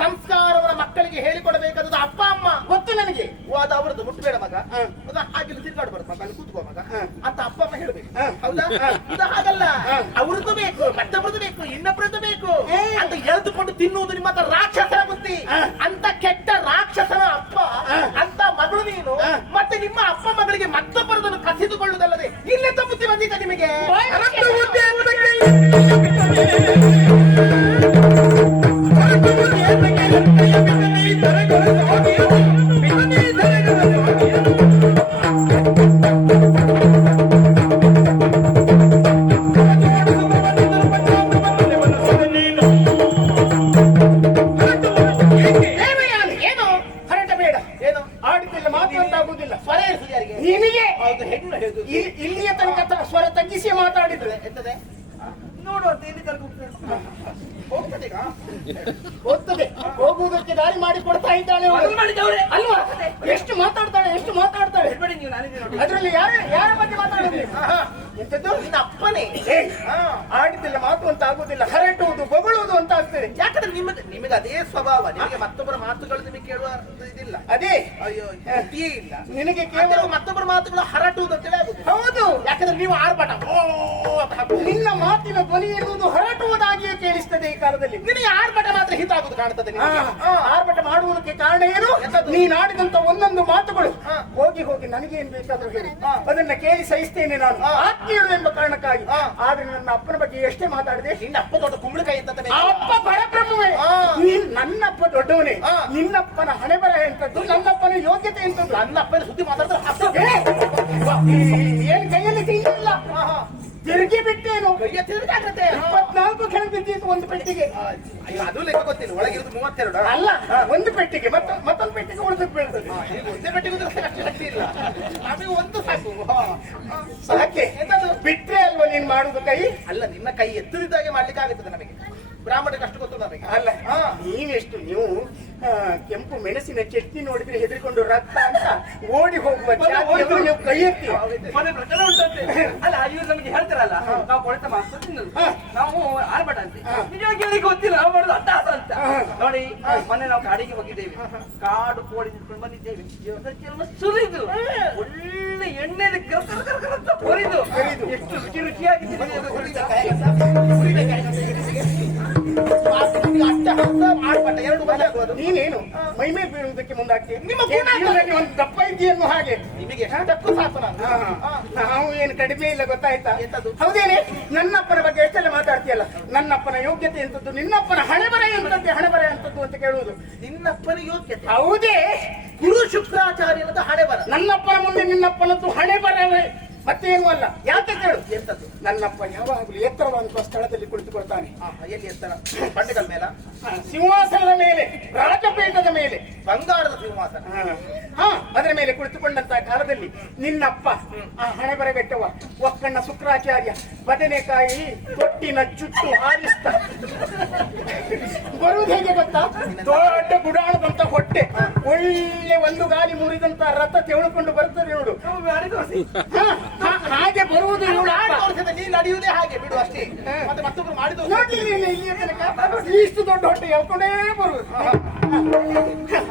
ಸಂಸ್ಕಾರವರ ಮಕ್ಕಳಿಗೆ ಹೇಳಿಕೊಡಬೇಕಾದ ಅಪ್ಪ ಅಮ್ಮ ಗೊತ್ತು ನನಗೆ. ಓ ಅದು ಅವರದ್ದು ಮುಟ್ಟಬೇಡ ಮಗ, ಹ. ಅದು ಹಾಗೆ ತಿರ್ಗಾಡ್ಬಾರ್ದು ಮಗ, ಅಲ್ಲಿ ಕೂತ್ಕೋ ಮಗ ಹ. ಅಂತ ಅಪ್ಪ ಅಮ್ಮ ಹೇಳ್ಬೇಕು. ಹ. ಹೌದಾ? ಹ. ಇದು ಹಾಗಲ್ಲ. ಹ. ಅವ್ರದ್ದು ಬೇಕು, ಮತ್ತೊಬ್ಬರದ್ದು ಬೇಕು, ಇನ್ನೊಬ್ಬರದ್ದು ಬೇಕು ಏ. ಅಂತ ಎಳೆದುಕೊಂಡು ತಿನ್ನುವುದು ನಿಮ್ಮ ಹತ್ರ ರಾಕ್ಷಸರ ಬುದ್ಧಿ. ಹ. ಅಂತ ಕೆಟ್ಟ ರಾಕ್ಷಸನ ಅಪ್ಪ ಹ. ಅಂತ ಮಗಳು ನೀನು. ಹ. ಮತ್ತೆ ನಿಮ್ಮ ಅಪ್ಪ ಮಗಳಿಗೆ ಮತ್ತೊಬ್ಬರದನ್ನು ಕಸಿದುಕೊಳ್ಳುವುದಲ್ಲದೆ ಇಲ್ಲೆಂತ ಬುದ್ಧಿ ಬಂದಿದ್ದ ನಿಮಗೆ? ಏನು ಹೊರಟಬೇಡ. ಏನು ಆಡುತ್ತಿಲ್ಲ, ಮಾತಾಡುವುದಿಲ್ಲ. ಸ್ವರ ಇರಿಸುದು ಯಾರಿಗೆ? ನಿನಗೆ ಹೌದು, ಹೆಣ್ಣು ಹೇಳುದು. ಇಲ್ಲಿಯ ತನಕ ಸ್ವರ ತಗ್ಗಿಸಿ ಮಾತಾಡಿದ್ರೆ ಎಂತದೆ? ನೋಡುವಂತ ಎಲ್ಲಿ ತನಕ ಹೋಗ್ತದೆ ಈಗ? ಹೋಗ್ತದೆ. ಹೋಗುವುದಕ್ಕೆ ದಾರಿ ಮಾಡಿ ಕೊಡ್ತಾ ಇದ್ದಾಳೆ ಅವಳು. ಮೊದಲು ಮಾಡಿದವ್ರೆ. ಅಲ್ವಾ? ಎಷ್ಟು ಮಾತಾಡ್ತಾಳೆ, ಎಷ್ಟು ಮಾತಾಡ್ತಾಳೆ. ಬಿಡಿ ನೀವು, ನಾನಿದೆ ನೋಡಿ. ಅದರಲ್ಲಿ ಯಾರ ಬಗ್ಗೆ ಮಾತಾಡೋದು? ಆಹಾ. ಎಂತದ್ದು? ನಿನ್ನ ಅಪ್ಪನೇ. ಹಾ. ಆಡಿದ್ದಿಲ್ಲ, ಮಾತು ಅಂತ ಆಗುದಿಲ್ಲ. ಹರಟುವುದು, ಬೊಗಳುವುದು ಅಂತ ಆಗ್ತದೆ. ಯಾಕಂದ್ರೆ ನಿಮಗೆ ಅದೇ ಸ್ವಭಾವ. ನಿಮಗೆ ಮತ್ತೊಬ್ಬರ ಮಾತುಗಳು ನಿಮಗೆ ಕೇಳುವ ಇದಿಲ್ಲ. ಅದೇ ಅಯ್ಯೋ, ಬುದ್ಧಿಯೇ ಇಲ್ಲ ನಿನಗೆ ಕೇವಲ ಕೇವಲ ಮತ್ತೊಬ್ಬರ ಮಾತುಗಳು ಹರಟುವುದು ಅಂತೇಳಿ ಆಗುದು. ಹೌದು. ಯಾಕಂದ್ರೆ ನೀವು ಆರ್ಭಟ ಓ ಅಂತ ಹಾಕುದು. ನಿನ್ನ ಮಾತಿನ ಧ್ವನಿ ಎನ್ನುವುದು ಹೊರಟುವುದಾಗಿಯೇ ಕೇಳಿಸ್ತದೆ ಈ ಕಾಲದಲ್ಲಿ. ನಿನಗೆ ಆರ್ಭಟ ಮಾತ್ರ ಹಿತಾಗುದು ಕಾಣ್ತದೆ ನಿನಗೆ. ಆರ್ಭಟ ಮಾಡುವುದಕ್ಕೆ ಕಾರಣ ಏನು? ಎಂತದ್ದು? ನೀನಾಡಿದಂತ ಒಂದೊಂದು ಮಾತುಗಳು ಹಾ. ಹೋಗಿ ಹೋಗಿ ನನಗೇನ್ ಬೇಕಾದ್ರೂ ಹೇಳಿ ಹಾ. ಅದನ್ನ ಕೇಳಿ ಸಹಿಸ್ತೇನೆ ನಾನು, ಹಾ. ಆತ್ಮೀಯರು ಎಂಬ ಕಾರಣಕ್ಕಾಗಿ. ಹಾ. ಆದ್ರೆ ನನ್ನ ಅಪ್ಪನ ಬಗ್ಗೆ ಎಷ್ಟೇ ಮಾತಾಡಿದೆ. ನಿನ್ನ ಅಪ್ಪ ದೊಡ್ಡ ಕುಂಬಳಕಾಯಿ ಅಂತ ಆ ಅಪ್ಪ ಪರಬ್ರಹ್ಮವೇ. ಹಾ. ನನ್ನಪ್ಪ ದೊಡ್ಡವನೇ. ಹಾ. ನಿನ್ನಪ್ಪನ ಹಣೆ ಬರ ಎಂತದ್ದು, ನನ್ನಪ್ಪನ ಯೋಗ್ಯತೆ ಎಂತದ್ದು. ನನ್ನ ಅಪ್ಪನ ಸುದ್ದಿ ಮಾತಾಡಿದ್ರೆ ಏನ್ ಕೈಯಲ್ಲಿ ತಿಂದಿಲ್ಲ, ತಿರುಗಿ ಬಿಟ್ಟೇನು. ಕೈಯ ತಿರುಗಾಗತ್ತೆ. 24 ಕೆಳಗೆ ಬಿದ್ದಿತ್ತು ಒಂದು ಪೆಟ್ಟಿಗೆ. ಅದು ಲೆಕ್ಕ ಗೊತ್ತಿಲ್ಲ. ಒಳಗಿರೋದು 32. ಅಲ್ಲ, ಒಂದು ಪೆಟ್ಟಿಗೆ ಮತ್ತೊಂದು ಪೆಟ್ಟಿಗೆ ಉಳಿದಕ್ಕೆ ಬೀಳ್ತದೆ. ಒಂದೇ ಪೆಟ್ಟಿಗೆ ಅಷ್ಟು ಶಕ್ತಿ ಇಲ್ಲ. ನಮಗೆ ಒಂದು ಸಾಕು. ಸಾಕೆ. ಎಂತದು? ಬಿಟ್ರೆ ಅಲ್ವಾ ನೀನ್ ಮಾಡುದು ಕೈ? ಅಲ್ಲ, ನಿನ್ನ ಕೈ ಎತ್ತರಿದ್ದಾಗೆ ಮಾಡ್ಲಿಕ್ಕೆ ಆಗುತ್ತದೆ ನಮಗೆ. ಬ್ರಾಹ್ಮಣಕ್ಕೆ ಅಷ್ಟು ಗೊತ್ತು ನಮಗೆ. ಅಲ್ಲ, ಹಾ. ನೀವೆಷ್ಟು ನೀವು ಕೆಂಪು ಮೆಣಸಿನ ಚಟ್ನಿ ನೋಡಿದ್ರೆ ಹೆದರಿಕೊಂಡು ರಕ್ತ ಅಂತ ಓಡಿ ಹೋಗುವ ಜಾತಿಯವರು ನೀವು ಕೈ ಎತ್ತಿ. ಮನೆ ಪ್ರಕರಣ ಉಂಟಂತೆ. ಅಲ್ಲ, ಇವ್ರು ನಮಗೆ ಹೇಳ್ತಾರಲ್ಲ, ನಾವು ಕೊಳೆತ ಮಾಸ್ತು ತಿನ್ನೋದು, ಹಾ. ನಾವು ಆರ್ಭಟ ಅಂತೆ. ಹಾ. ನಿಜವಾಗಿ ಹೇಳಿ ಗೊತ್ತಿಲ್ಲ, ನಾವು ಮಾಡೋದು ಅಟ್ಟಾಸ ಅಂತ. ಹಾ. ನೋಡಿ, ಮೊನ್ನೆ ನಾವು ಕಾಡಿಗೆ ಹೋಗಿದ್ದೇವೆ. ಕಾಡು ಕೋಳಿ ನಿಂತ್ಕೊಂಡು ಬಂದಿದ್ದೇವೆ. ಅದಕ್ಕೆಲ್ಲ ಸುರಿದು ಒಳ್ಳೆ ಎಣ್ಣೆಯಲ್ಲಿ ಕರ ಕೊರಿದು ಕೊರಿದು. ಎಷ್ಟು ರುಚಿ ರುಚಿಯಾಗಿ ಆರ್ಭಟ ಎರಡು ಬಗೆ ಆಗುವುದು. ನೀನೇನು ಮೈ ಮೇಲೆ ಬೀಳುವುದಕ್ಕೆ ಮುಂದಾಗ್ತಿ. ನಿಮ್ಮ ಗುಣ ಜೀವನದಲ್ಲಿ ಒಂದು ದಪ್ಪ ಇದೆಯನ್ನು ಹಾಗೆ. ನಿಮಗೆ ಎಷ್ಟಕ್ಕೂ ಸಾಕು ನಾನು. ನಾವು ಏನು ಕಡಿಮೆ ಇಲ್ಲ, ಗೊತ್ತಾಯ್ತಾ? ಎಂತದು? ಹೌದೇನೆ? ನನ್ನಪ್ಪನ ಬಗ್ಗೆ ಎಷ್ಟೆಲ್ಲ ಮಾತಾಡ್ತೀಯಲ್ಲ. ನನ್ನಪ್ಪನ ಯೋಗ್ಯತೆ ಎಂತದ್ದು, ನಿನ್ನಪ್ಪನ ಹಣೆ ಬರ ಎಂತದ್ದು, ಹಣೆ ಬರ ಎಂತದ್ದು ಅಂತ ಕೇಳುವುದು. ನಿನ್ನಪ್ಪನ ಯೋಗ್ಯತೆ ಹೌದೇ? ಗುರು ಶುಕ್ರಾಚಾರ್ಯನದ ಹಣೆ ಬರ. ನನ್ನಪ್ಪನ ಮುಂದೆ ನಿನ್ನಪ್ಪನದ್ದು ಹಣೆ ಬರವೇ, ಮತ್ತೇನು ಅಲ್ಲ. ಯಾಕೆ ಕೇಳು? ಎಂತದ್ದು? ನನ್ನಪ್ಪ ಯಾವಾಗಲೂ ಎತ್ತರವಾದಂತಹ ಸ್ಥಳದಲ್ಲಿ ಕುಳಿತುಕೊಳ್ತಾನೆ. ಎಲ್ಲಿ ಎತ್ತರ? ಬಂಡೆಗಳ ಮೇಲ? ಸಿಂಹಾಸನದ ಮೇಲೆ, ರಾಜಪೀಠದ ಮೇಲೆ, ಬಂಗಾರದ ಸಿಂಹಾಸನ. ಅದರ ಮೇಲೆ ಕುಳಿತುಕೊಂಡಂತಹ ಕಾಲದಲ್ಲಿ ನಿನ್ನಪ್ಪ ಆ ಹಣೆ ಬರಗೆಟ್ಟವ ಒಕ್ಕಣ್ಣ ಶುಕ್ರಾಚಾರ್ಯ ಬದನೆಕಾಯಿ ತೊಟ್ಟಿನ ಚುಟ್ಟು ಹಾರಿಸ್ತ ಬರುವುದು ಹೇಗೆ ಗೊತ್ತಾ? ದೊಡ್ಡ ಗುಡಾಣದಂತ ಹೊಟ್ಟೆ, ಒಳ್ಳೆ ಒಂದು ಗಾಲಿ ಮುರಿದಂತ ರಥ ತೆಗೆದುಕೊಂಡು ಬರ್ತದೆ ನೋಡು. ಹಾಗೆ ಬರುವುದು ಇವಳು. ನೀ ನಡೆಯುವುದೇ ಹಾಗೆ ಬಿಡು ಅಷ್ಟೇ. ಮತ್ತೆ ಮತ್ತೊಬ್ರು ಮಾಡಿದ್ದು ನೋಡ್ಲಿಲ್ಲ ಇಲ್ಲಿಯ ತನಕ ಇಷ್ಟು ದೊಡ್ಡ ಹೊಟ್ಟೆ ಹೇಳ್ಕೊಂಡೇ ಬರುವುದು.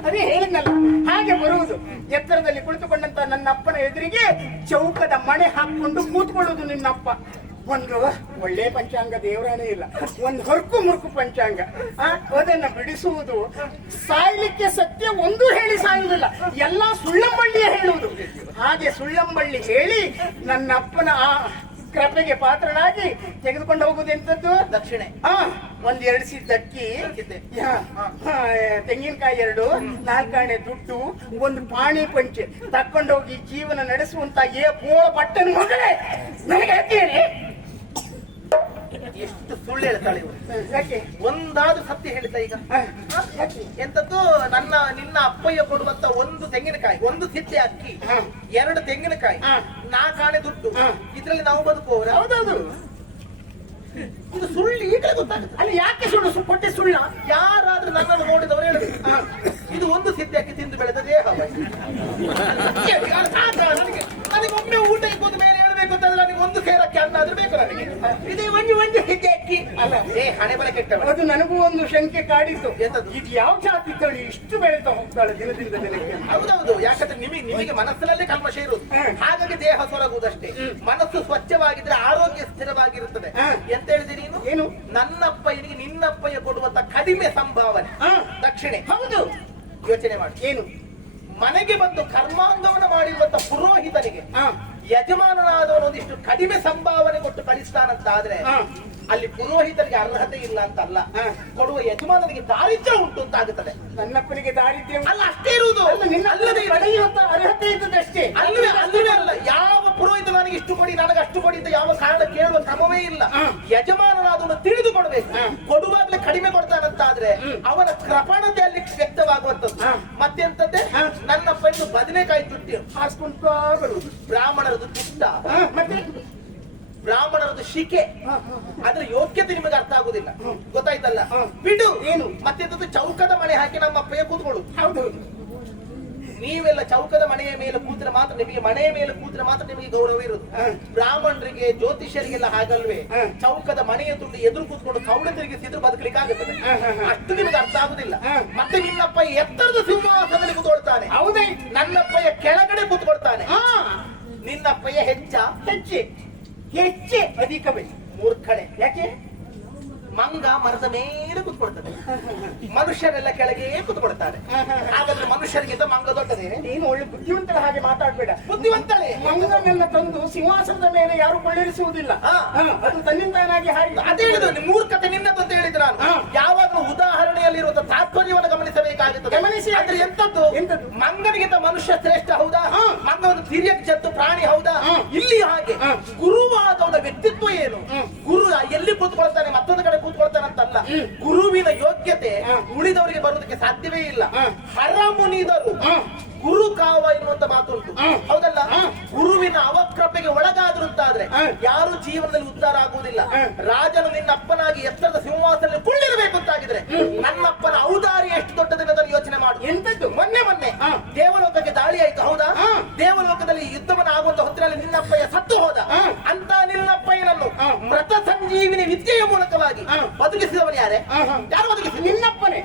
ಅದೇ ಹೇಳಿದ್ನಲ್ಲ, ಹಾಗೆ ಬರುವುದು. ಎತ್ತರದಲ್ಲಿ ಕುಳಿತುಕೊಂಡಂತ ನನ್ನ ಅಪ್ಪನ ಎದುರಿಗೆ ಚೌಕದ ಮಣೆ ಹಾಕೊಂಡು ಕೂತ್ಕೊಳ್ಳುವುದು ನಿನ್ನಪ್ಪ. ಒಂದು ಒಳ್ಳೆ ಪಂಚಾಂಗ ದೇವರಾನೇ ಇಲ್ಲ, ಒಂದು ಹೊರಕು ಮುರುಕು ಪಂಚಾಂಗ. ಅದನ್ನ ಬಿಡಿಸುವುದು, ಸಾಯ್ಲಿಕ್ಕೆ ಸತ್ಯ ಒಂದು ಹೇಳಿ ಸಾಯುವುದಿಲ್ಲ, ಎಲ್ಲ ಸುಳ್ಳಂಬಳ್ಳಿಯೇ ಹೇಳುವುದು. ಹಾಗೆ ಸುಳ್ಳಂಬಳ್ಳಿ ಹೇಳಿ ನನ್ನ ಅಪ್ಪನ ಆ ಕೃಪೆಗೆ ಪಾತ್ರನಾಗಿ ತೆಗೆದುಕೊಂಡು ಹೋಗುವುದು ಎಂತದ್ದು? ದಕ್ಷಿಣೆ. ಒಂದೆರಡು ಸಿದ್ದಕ್ಕಿ, ತೆಂಗಿನಕಾಯಿ 2, 4 ಆಣೆ ದುಡ್ಡು, ಒಂದು ಪಾಣಿ ಪಂಚೆ ತಕೊಂಡೋಗಿ ಜೀವನ ನಡೆಸುವಂತ ಬಟ್ಟನ ಮಗಳೇ ನನಗೆ ಹೇಳ್ತೀನಿ. ಎಷ್ಟು ಸುಳ್ಳು ಹೇಳ್ತಾಳೆ ಇವರು. ಯಾಕೆ? ಒಂದಾದ್ರೂ ಸತ್ಯ ಹೇಳ್ತಾ ಈಗ? ಎಂತದ್ದು? ನಿನ್ನ ಅಪ್ಪಯ್ಯ ಕೊಡುವಂತ ಒಂದು ತೆಂಗಿನಕಾಯಿ, ಒಂದು ಸಿಪ್ಪೆ ಅಕ್ಕಿ, 2 ತೆಂಗಿನಕಾಯಿ, 4 ಆಣೆ ದುಡ್ಡು, ಇದ್ರಲ್ಲಿ ನಾವು ಬದುಕುವವರ? ಹೌದೌದು. ಇದು ಸುಳ್ಳು ಈಗಲೇ ಗೊತ್ತಾಗುತ್ತೆ. ಅಲ್ಲಿ ಯಾಕೆ ಸುಳ್ಳು? ಕೊಟ್ಟೆ ಸುಳ್ಳ? ಯಾರಾದ್ರೂ ನನ್ನನ್ನು ನೋಡಿದವರು ಹೇಳುದು ಇದು ಒಂದು ಸಿಪ್ಪೆ ಅಕ್ಕಿ ತಿಂದು ಬೆಳೆದ ದೇಹ. ನನಗೆ ಒಮ್ಮೆ ಬೇಕು ನನಗೆ. ಇದೇ ಒಂದು ಹೆಜ್ಜೆ ಅಕ್ಕಿ ಅಲ್ಲ ಹಣೆ ಬಲ ಕೆಟ್ಟವ. ಅದು ನನಗೂ ಒಂದು ಶಂಕೆ ಕಾಡಿತ್ತು. ಎಂತದ್ದು? ಇದು ಯಾವ ಜಾತಿ ತಳಿ ಇಷ್ಟು ಬೆಳೀತಾ ಹೋಗ್ತಾಳೆ ದಿನದಿಂದ ದಿನಕ್ಕೆ? ಹೌದೌದು, ಯಾಕಂದ್ರೆ ನಿಮಗೆ ಮನಸ್ಸಿನಲ್ಲಿ ಕಲ್ಮಶ ಇರುವುದು, ಹಾಗಾಗಿ ದೇಹ ಸೊರಗುವುದಷ್ಟೇ. ಮನಸ್ಸು ಸ್ವಚ್ಛವಾಗಿದ್ರೆ ಆರೋಗ್ಯ ಸ್ಥಿರವಾಗಿರುತ್ತದೆ. ಎಂತ ಹೇಳಿದೆ ನೀನು? ಏನು? ನನ್ನಪ್ಪಯ್ಯನಿಗೆ ನಿನ್ನಪ್ಪಯ್ಯ ಕೊಡುವಂತ ಕಡಿಮೆ ಸಂಭಾವನೆ ದಕ್ಷಿಣೆ. ಹೌದು. ಯೋಚನೆ ಮಾಡಿ. ಏನು? ಮನೆಗೆ ಬಂದು ಕರ್ಮಾಂಗವನ್ನು ಮಾಡಿರುವಂತ ಪುರೋಹಿತನಿಗೆ ಯಜಮಾನನಾದವನು ಒಂದಿಷ್ಟು ಕಡಿಮೆ ಸಂಭಾವನೆ ಕೊಟ್ಟು ಕಳಿಸ್ತಾನಂತಾದ್ರೆ ಅಲ್ಲಿ ಪುರೋಹಿತರಿಗೆ ಅರ್ಹತೆ ಇಲ್ಲ ಅಂತಲ್ಲ, ಕೊಡುವ ಯಜಮಾನನಿಗೆ ದಾರಿದ್ರ್ಯ ಉಂಟು ಅಂತ ಆಗುತ್ತದೆ. ನನ್ನಪ್ಪನಿಗೆ ದಾರಿದ್ರ್ಯ ಅಲ್ಲ, ಅಷ್ಟೇ ಇರುವುದು. ಅಲ್ಲದೆ ಪಡೆಯುವಂತ ಅರ್ಹತೆ ಇದ್ದದಷ್ಟೇ. ಅಲ್ಲವೇ ಅಲ್ಲ, ಯಾವ ಪುರೋಹಿತ ನನಗೆ ಇಷ್ಟು ಕೊಡಿ ನನಗೆ ಅಷ್ಟು ಕೊಡಿ ಅಂತ ಯಾವ ಕಾರಣ ಕೇಳುವ ಕ್ರಮವೇ ಇಲ್ಲ. ಯಜಮಾನನಾದವನು ತಿಳಿದು ಕೊಡಬೇಕು. ಕೊಡುವಾಗ್ಲೇ ಕಡಿಮೆ ಕೊಡ್ತಾನಂತಾದ್ರೆ ಅವನ ಕೃಪಣತೆ ಅಲ್ಲಿ ವ್ಯಕ್ತವಾಗುವಂತದ್ದು. ಮತ್ತೆಂತದ್ದೇ ನನ್ನಪ್ಪ ಇನ್ನು ಬದನೆಕಾಯಿ ತುಟ್ಟಿ ಹಾಸ್ಕೊಂತ ಬರುವುದು. ಬ್ರಾಹ್ಮಣರದು ತುಟ್ಟ, ಮತ್ತೆ ಬ್ರಾಹ್ಮಣರದು ಶಿಕೆ, ಅದ್ರ ಯೋಗ್ಯತೆ ನಿಮಗೆ ಅರ್ಥ ಆಗುದಿಲ್ಲ. ಗೊತ್ತಾಯ್ತಲ್ಲ? ಬಿಡು. ಏನು? ಮತ್ತೆಂತದ್ದು ಚೌಕದ ಮನೆ ಹಾಕಿ ನಮ್ಮ ಅಪ್ಪಯ್ಯ ಕೂತ್ಕೊಳ್ಳು. ಹೌದು. ನೀವೆಲ್ಲ ಚೌಕದ ಮನೆಯ ಮೇಲೆ ಕೂತ್ರೆ ಮಾತ್ರ ನಿಮಗೆ, ಮನೆಯ ಮೇಲೆ ಕೂತ್ರೆ ಮಾತ್ರ ನಿಮಗೆ ಗೌರವ ಇರುವುದು. ಬ್ರಾಹ್ಮಣರಿಗೆ ಜ್ಯೋತಿಷ್ಯರಿಗೆಲ್ಲ ಹಾಗಲ್ವೇ? ಚೌಕದ ಮನೆಯ ತುಂಡು ಎದುರು ಕೂತ್ಕೊಂಡು ಕೌಡ ತಿರುಗಿಸಿದ್ರು ಬದುಕಲಿಕ್ಕೆ ಆಗುತ್ತದೆ. ಅಷ್ಟು ನಿಮಗೆ ಅರ್ಥ ಆಗುದಿಲ್ಲ. ಮತ್ತೆ ನಿನ್ನಪ್ಪ ಎತ್ತರದ ಸಿಂಹಾಸನದಲ್ಲಿ ಕೂತ್ಕೊಳ್ತಾನೆ. ಹೌದೇ? ನನ್ನಪ್ಪಯ್ಯ ಕೆಳಗಡೆ ಕೂತ್ಕೊಳ್ತಾನೆ. ನಿನ್ನಪ್ಪಯ್ಯ ಹೆಚ್ಚೆ ಅಧಿಕವೇ. ಮೂರ್ಖಣೆ. ಯಾಕೆ? ಮಂಗ ಮರದ ಮೇಲೆ ಕೂತ್ಕೊಳ್ತದೆ, ಮನುಷ್ಯರೆಲ್ಲ ಕೆಳಗೆ ಕೂತ್ಕೊಳ್ತಾರೆ. ಹಾಗಾದ್ರೆ ಮನುಷ್ಯರಿಗಿಂತ ಮಂಗ ದೊಡ್ಡದೇ? ನೀನು ಒಳ್ಳೆ ಬುದ್ಧಿವಂತರ ಹಾಗೆ ಮಾತಾಡ್ಬೇಡ. ಬುದ್ಧಿವಂತಳೆ. ಮಂಗನೆಲ್ಲ ತಂದು ಸಿಂಹಾಸನದ ಮೇಲೆ ಯಾರು ಕೊಳ್ಳಿರಿಸುವುದಿಲ್ಲ. ಅದು ತನ್ನಿಂದಾಗಿ ಹಾಗೆ. ಅದೇ ಹೇಳಿದ್ರು, ಮೂರ್ಖತೆ ನಿನ್ನದು ಅಂತ ಹೇಳಿದ್ರು ನಾನು. ಯಾವಾಗಲೂ ಉದಾಹರಣೆಯಲ್ಲಿರುವಂತ ತಾತ್ಪರ್ಯವನ್ನು ಗಮನಿಸಬೇಕಾಗುತ್ತದೆ. ಗಮನಿಸಿ. ಆದ್ರೆ ಎಂತದ್ದು? ಮಂಗನಿಗಿಂತ ಮನುಷ್ಯ ಶ್ರೇಷ್ಠ ಹೌದಾ? ಮಂಗ ಒಂದು ತಿರ್ಯಕ್ ಜತ್ತು ಪ್ರಾಣಿ ಹೌದಾ? ಇಲ್ಲಿ ಹಾಗೆ ಗುರುವಾದವನ ವ್ಯಕ್ತಿತ್ವ ಏನು? ಗುರು ಎಲ್ಲಿ ಕೂತ್ಕೊಳ್ತಾನೆ, ಮತ್ತೊಂದು ಕಡೆ ಕೂತ್ಕೊಳ್ತಾನಂತಲ್ಲ. ಗುರುವಿನ ಯೋಗ್ಯತೆ ಉಳಿದವರಿಗೆ ಬರುವುದಕ್ಕೆ ಸಾಧ್ಯವೇ ಇಲ್ಲ. ಹರಮುನಿದರು ಗುರು ಕಾವ ಎನ್ನುವಂತ ಮಾತುಂಟು, ಹೌದಲ್ಲ? ಗುರುವಿನ ಅವಕೃಪೆಗೆ ಒಳಗಾದ್ರು ಅಂತಾದ್ರೆ ಯಾರು ಜೀವನದಲ್ಲಿ ಉದ್ಧಾರ ಆಗುವುದಿಲ್ಲ. ರಾಜನು ನಿನ್ನ ಅಪ್ಪನಾಗಿ ಎತ್ತರದ ಸಿಂಹಾಸನದಲ್ಲಿ ಕುಳ್ಳಿರಬೇಕು ಅಂತಾಗಿದ್ರೆ ನನ್ನಪ್ಪನ ಔದಾರ್ಯ ಎಷ್ಟು ದೊಡ್ಡದೆನ್ನೋದನ್ನು ಯೋಚನೆ ಮಾಡು. ಎಂತದ್ದು? ಮೊನ್ನೆ ದೇವಲೋಕಕ್ಕೆ ದಾಳಿ ಆಯ್ತು, ಹೌದಾ? ದೇವಲೋಕದಲ್ಲಿ ಯುದ್ಧವನ್ನು ಆಗುವಂತ ಹೊತ್ತಿನಲ್ಲಿ ನಿನ್ನಪ್ಪಯ್ಯ ಸತ್ತು ಹೋದ. ಅಂತ ನಿನ್ನಪ್ಪಯ್ಯನನ್ನು ಮೃತ ಸಂಜೀವಿನಿ ವಿದ್ಯೆಯ ಮೂಲಕವಾಗಿ ಬದುಕಿಸಿದವನು ಯಾರು ಬದುಕಿಸಿ? ನಿನ್ನಪ್ಪನೇ.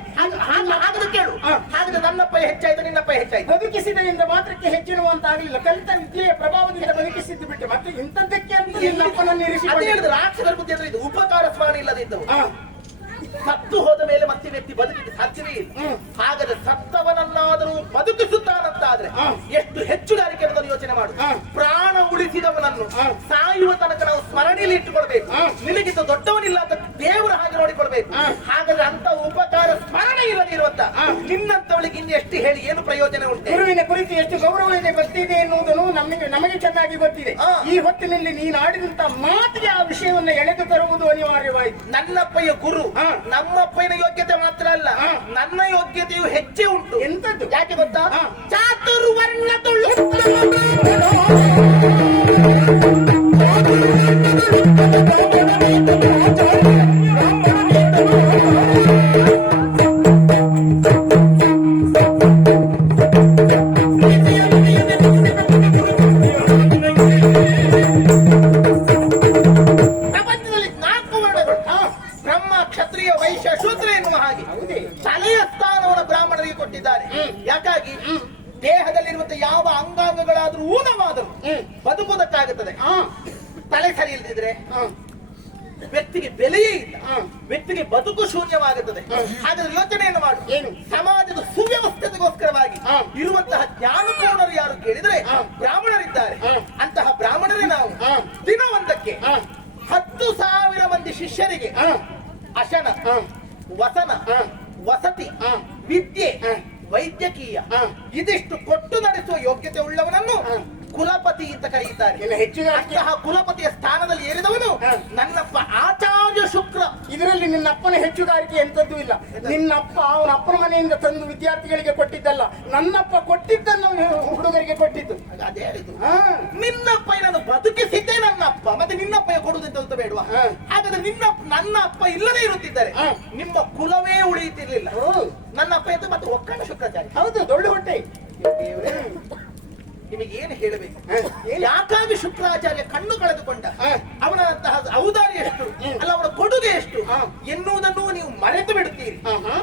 ಹಾಗಾದ್ರೆ ಕೇಳು, ಹಾಗಾದ್ರೆ ನನ್ನಪ್ಪಯ್ಯ ಹೆಚ್ಚಾಯ್ತು, ನಿನ್ನಪ್ಪಯ್ಯ ಹೆಚ್ಚಾಯ್ತು? ಬದುಕಿಸಿದರಿಂದ ಮಾತ್ರಕ್ಕೆ ಹೆಚ್ಚಿರುವಂತಾಗಲಿಲ್ಲ. ಕಲಿತ ವಿದ್ಯೆಯ ಪ್ರಭಾವದಿಂದ ಬದುಕಿಸಿದ್ದು ಬಿಟ್ಟು ಮತ್ತೆ ಇಂಥದ್ದಕ್ಕೆ ಅಂತ ನಿನ್ನಪ್ಪನನ್ನು ಇರಿಸಿಕೊಂಡು ರಾಕ್ಷಸರ ಬುದ್ಧಿ ಅಂದ್ರೆ ಇದು ಉಪಕಾರ ಸ್ಮರಣೆ ಇಲ್ಲದಿದ್ದವು. ಸತ್ತು ಹೋದ ಮೇಲೆ ಮತ್ತೆ ವ್ಯಕ್ತಿ ಬದುಕಿಗೆ ಸಾಧ್ಯವೇ ಇಲ್ಲ. ಹಾಗಾದ್ರೆ ಸತ್ತವನನ್ನಾದರೂ ಬದುಕಿಸುತ್ತಾನಂತಾದ್ರೆ ಎಷ್ಟು ಹೆಚ್ಚುಗಾರಿಕೆ ಅನ್ನೋದನ್ನು ಯೋಚನೆ ಮಾಡು. ಪ್ರಾಣ ಉಳಿಸಿದವನನ್ನು ಸಾಯುವ ತನಕ ನಾವು ಸ್ಮರಣೆಯಲ್ಲಿ ಇಟ್ಟುಕೊಳ್ಬೇಕು. ನಿನಗಿಂತ ದೊಡ್ಡವನಿಲ್ಲ ಅಂತ ದೇವರ ಹಾಗೆ ನೋಡಿಕೊಳ್ಬೇಕು. ಹಾಗಾದ್ರೆ ಅಂತ ಉಪಕಾರ ಸ್ಮರಣೆ ಇಲ್ಲದಿರುವಂತ ನಿನ್ನಂತವಳಿಗೆ ಇನ್ನೆಷ್ಟು ಹೇಳಿ ಏನು ಪ್ರಯೋಜನ ಉಂಟು? ಗುರುವಿನ ಕುರಿತು ಎಷ್ಟು ಗೌರವವಿದೆ ಗೊತ್ತಿದೆ ಎನ್ನುವುದನ್ನು ನಮಗೆ ಚೆನ್ನಾಗಿ ಗೊತ್ತಿದೆ. ಈ ಹೊತ್ತಿನಲ್ಲಿ ನೀನು ಆಡಿದಂತ ಮಾತಿಗೆ ಆ ವಿಷಯವನ್ನು ಎಳೆದು ತರುವುದು ಅನಿವಾರ್ಯವಾಯಿತು. ನನ್ನಪ್ಪಯ್ಯ ಗುರು, ನಮ್ಮಪ್ಪನ ಯೋಗ್ಯತೆ ಮಾತ್ರ ಅಲ್ಲ, ನನ್ನ ಯೋಗ್ಯತೆಯು ಹೆಚ್ಚೇ ಉಂಟು. ಎಂತದ್ದು? ಯಾಕೆ ಗೊತ್ತಾ? ಚಾತುರ್ವರ್ಣ ತುಳು ಪ್ರಪಂಚದಲ್ಲಿ 4 ವರ್ಣಗಳು, ಬ್ರಹ್ಮ, ಕ್ಷತ್ರಿಯ, ವೈಶ್ಯ, ಶೂದ್ರ ಎನ್ನುವ ಹಾಗೆ ತಲೆಯ ಸ್ಥಾನವನ್ನು ಬ್ರಾಹ್ಮಣರಿಗೆ ಕೊಟ್ಟಿದ್ದಾರೆ. ಯಾಕಾಗಿ? ದೇಹದಲ್ಲಿರುವಂತ ಯಾವ ಅಂಗಾಂಗಗಳಾದ್ರೂ ಊನವಾದರೂ ಬದುಕುವುದಕ್ಕಾಗುತ್ತದೆ. ತಲೆ ಸರಿ ಇಲ್ಲದಿದ್ರೆ ವ್ಯಕ್ತಿಗೆ ಬೆಲೆಯೇ ಇಲ್ಲ, ವ್ಯಕ್ತಿಗೆ ಬದುಕು ಶೂನ್ಯವಾಗುತ್ತದೆ. ಹಾಗಾದ್ರೆ ಯೋಚನೆಯನ್ನು ಮಾಡು. ಸಮಾಜದ ಸುವ್ಯವಸ್ಥೆಗೋಸ್ಕರವಾಗಿ ಇರುವಂತಹ ಜ್ಞಾನಪೂರ್ಣರು ಯಾರು ಕೇಳಿದ್ರೆ ಬ್ರಾಹ್ಮಣರಿದ್ದಾರೆ. ಅಂತಹ ಬ್ರಾಹ್ಮಣರೇ ನಾವು. ದಿನವೊಂದಕ್ಕೆ 10,000 ಮಂದಿ ಶಿಷ್ಯರಿಗೆ ಅಶನ, ವಸನ, ವಸತಿ, ವಿದ್ಯೆ, ವೈದ್ಯಕೀಯ ಇದಿಷ್ಟು ಕೊಟ್ಟು ನಡೆಸುವ ಯೋಗ್ಯತೆ ಉಳ್ಳವನನ್ನು ಕುಲಪತಿ ಅಂತ ಕರೆಯುತ್ತಾರೆ. ಅಂತಹ ಕುಲಪತಿಯ ಸ್ಥಾನದಲ್ಲಿ ಏರಿದವನು ನನ್ನಪ್ಪ ಆಚಾರ್ಯ ಶುಕ್ರ. ಇದರಲ್ಲಿ ನಿನ್ನಪ್ಪನ ಹೆಚ್ಚುಗಾರಿಕೆ ಎಂತದ್ದು ಇಲ್ಲ. ನಿನ್ನಪ್ಪ ಅವನ ಅಪ್ಪನ ಮನೆಯಿಂದ ತಂದು ವಿದ್ಯಾರ್ಥಿಗಳಿಗೆ ಕೊಟ್ಟಿದ್ದಲ್ಲ, ನನ್ನಪ್ಪ ಕೊಟ್ಟಿದ್ದನ್ನು ಹುಡುಗರಿಗೆ ಕೊಟ್ಟಿದ್ದು. ಅದೇ ಹೇಳಿದ್ದು, ನಿನ್ನಪ್ಪ ನಾನು ಬದುಕಿಸಿದ್ದೇ ನನ್ನಪ್ಪ, ಮತ್ತೆ ನಿನ್ನಪ್ಪ ಕೊಡುವುದಂತ ಬೇಡವಾ? ಹಾಗಾದ್ರೆ ನನ್ನ ಅಪ್ಪ ಇಲ್ಲದೆ ಇರುತ್ತಿದ್ದಾರೆ ನಿಮ್ಮ ಕುಲವೇ ಉಳಿಯುತ್ತಿರ್ಲಿಲ್ಲ. ನನ್ನ ಅಪ್ಪ ಇದ್ದು ಮತ್ತೆ ಒಕ್ಕಣ ಶುಕ್ರಾಚಾರ್ಯ. ಹೌದು, ದೊಡ್ಡ ಹೊಟ್ಟೆ. ನಿಮಗೆ ಏನು ಹೇಳಬೇಕು? ಏನು? ಯಾಕಾಗಿ ಶುಕ್ರಾಚಾರ್ಯ ಕಣ್ಣು ಕಳೆದುಕೊಂಡ, ಹ. ಅವನಂತಹ ಔದಾರ್ಯ ಎಷ್ಟು ಅಲ್ಲ, ಅವನ ಕೊಡುಗೆ ಎಷ್ಟು ಹ. ಎನ್ನುವುದನ್ನು ನೀವು ಮರೆತು ಬಿಡುತ್ತೀರಿ.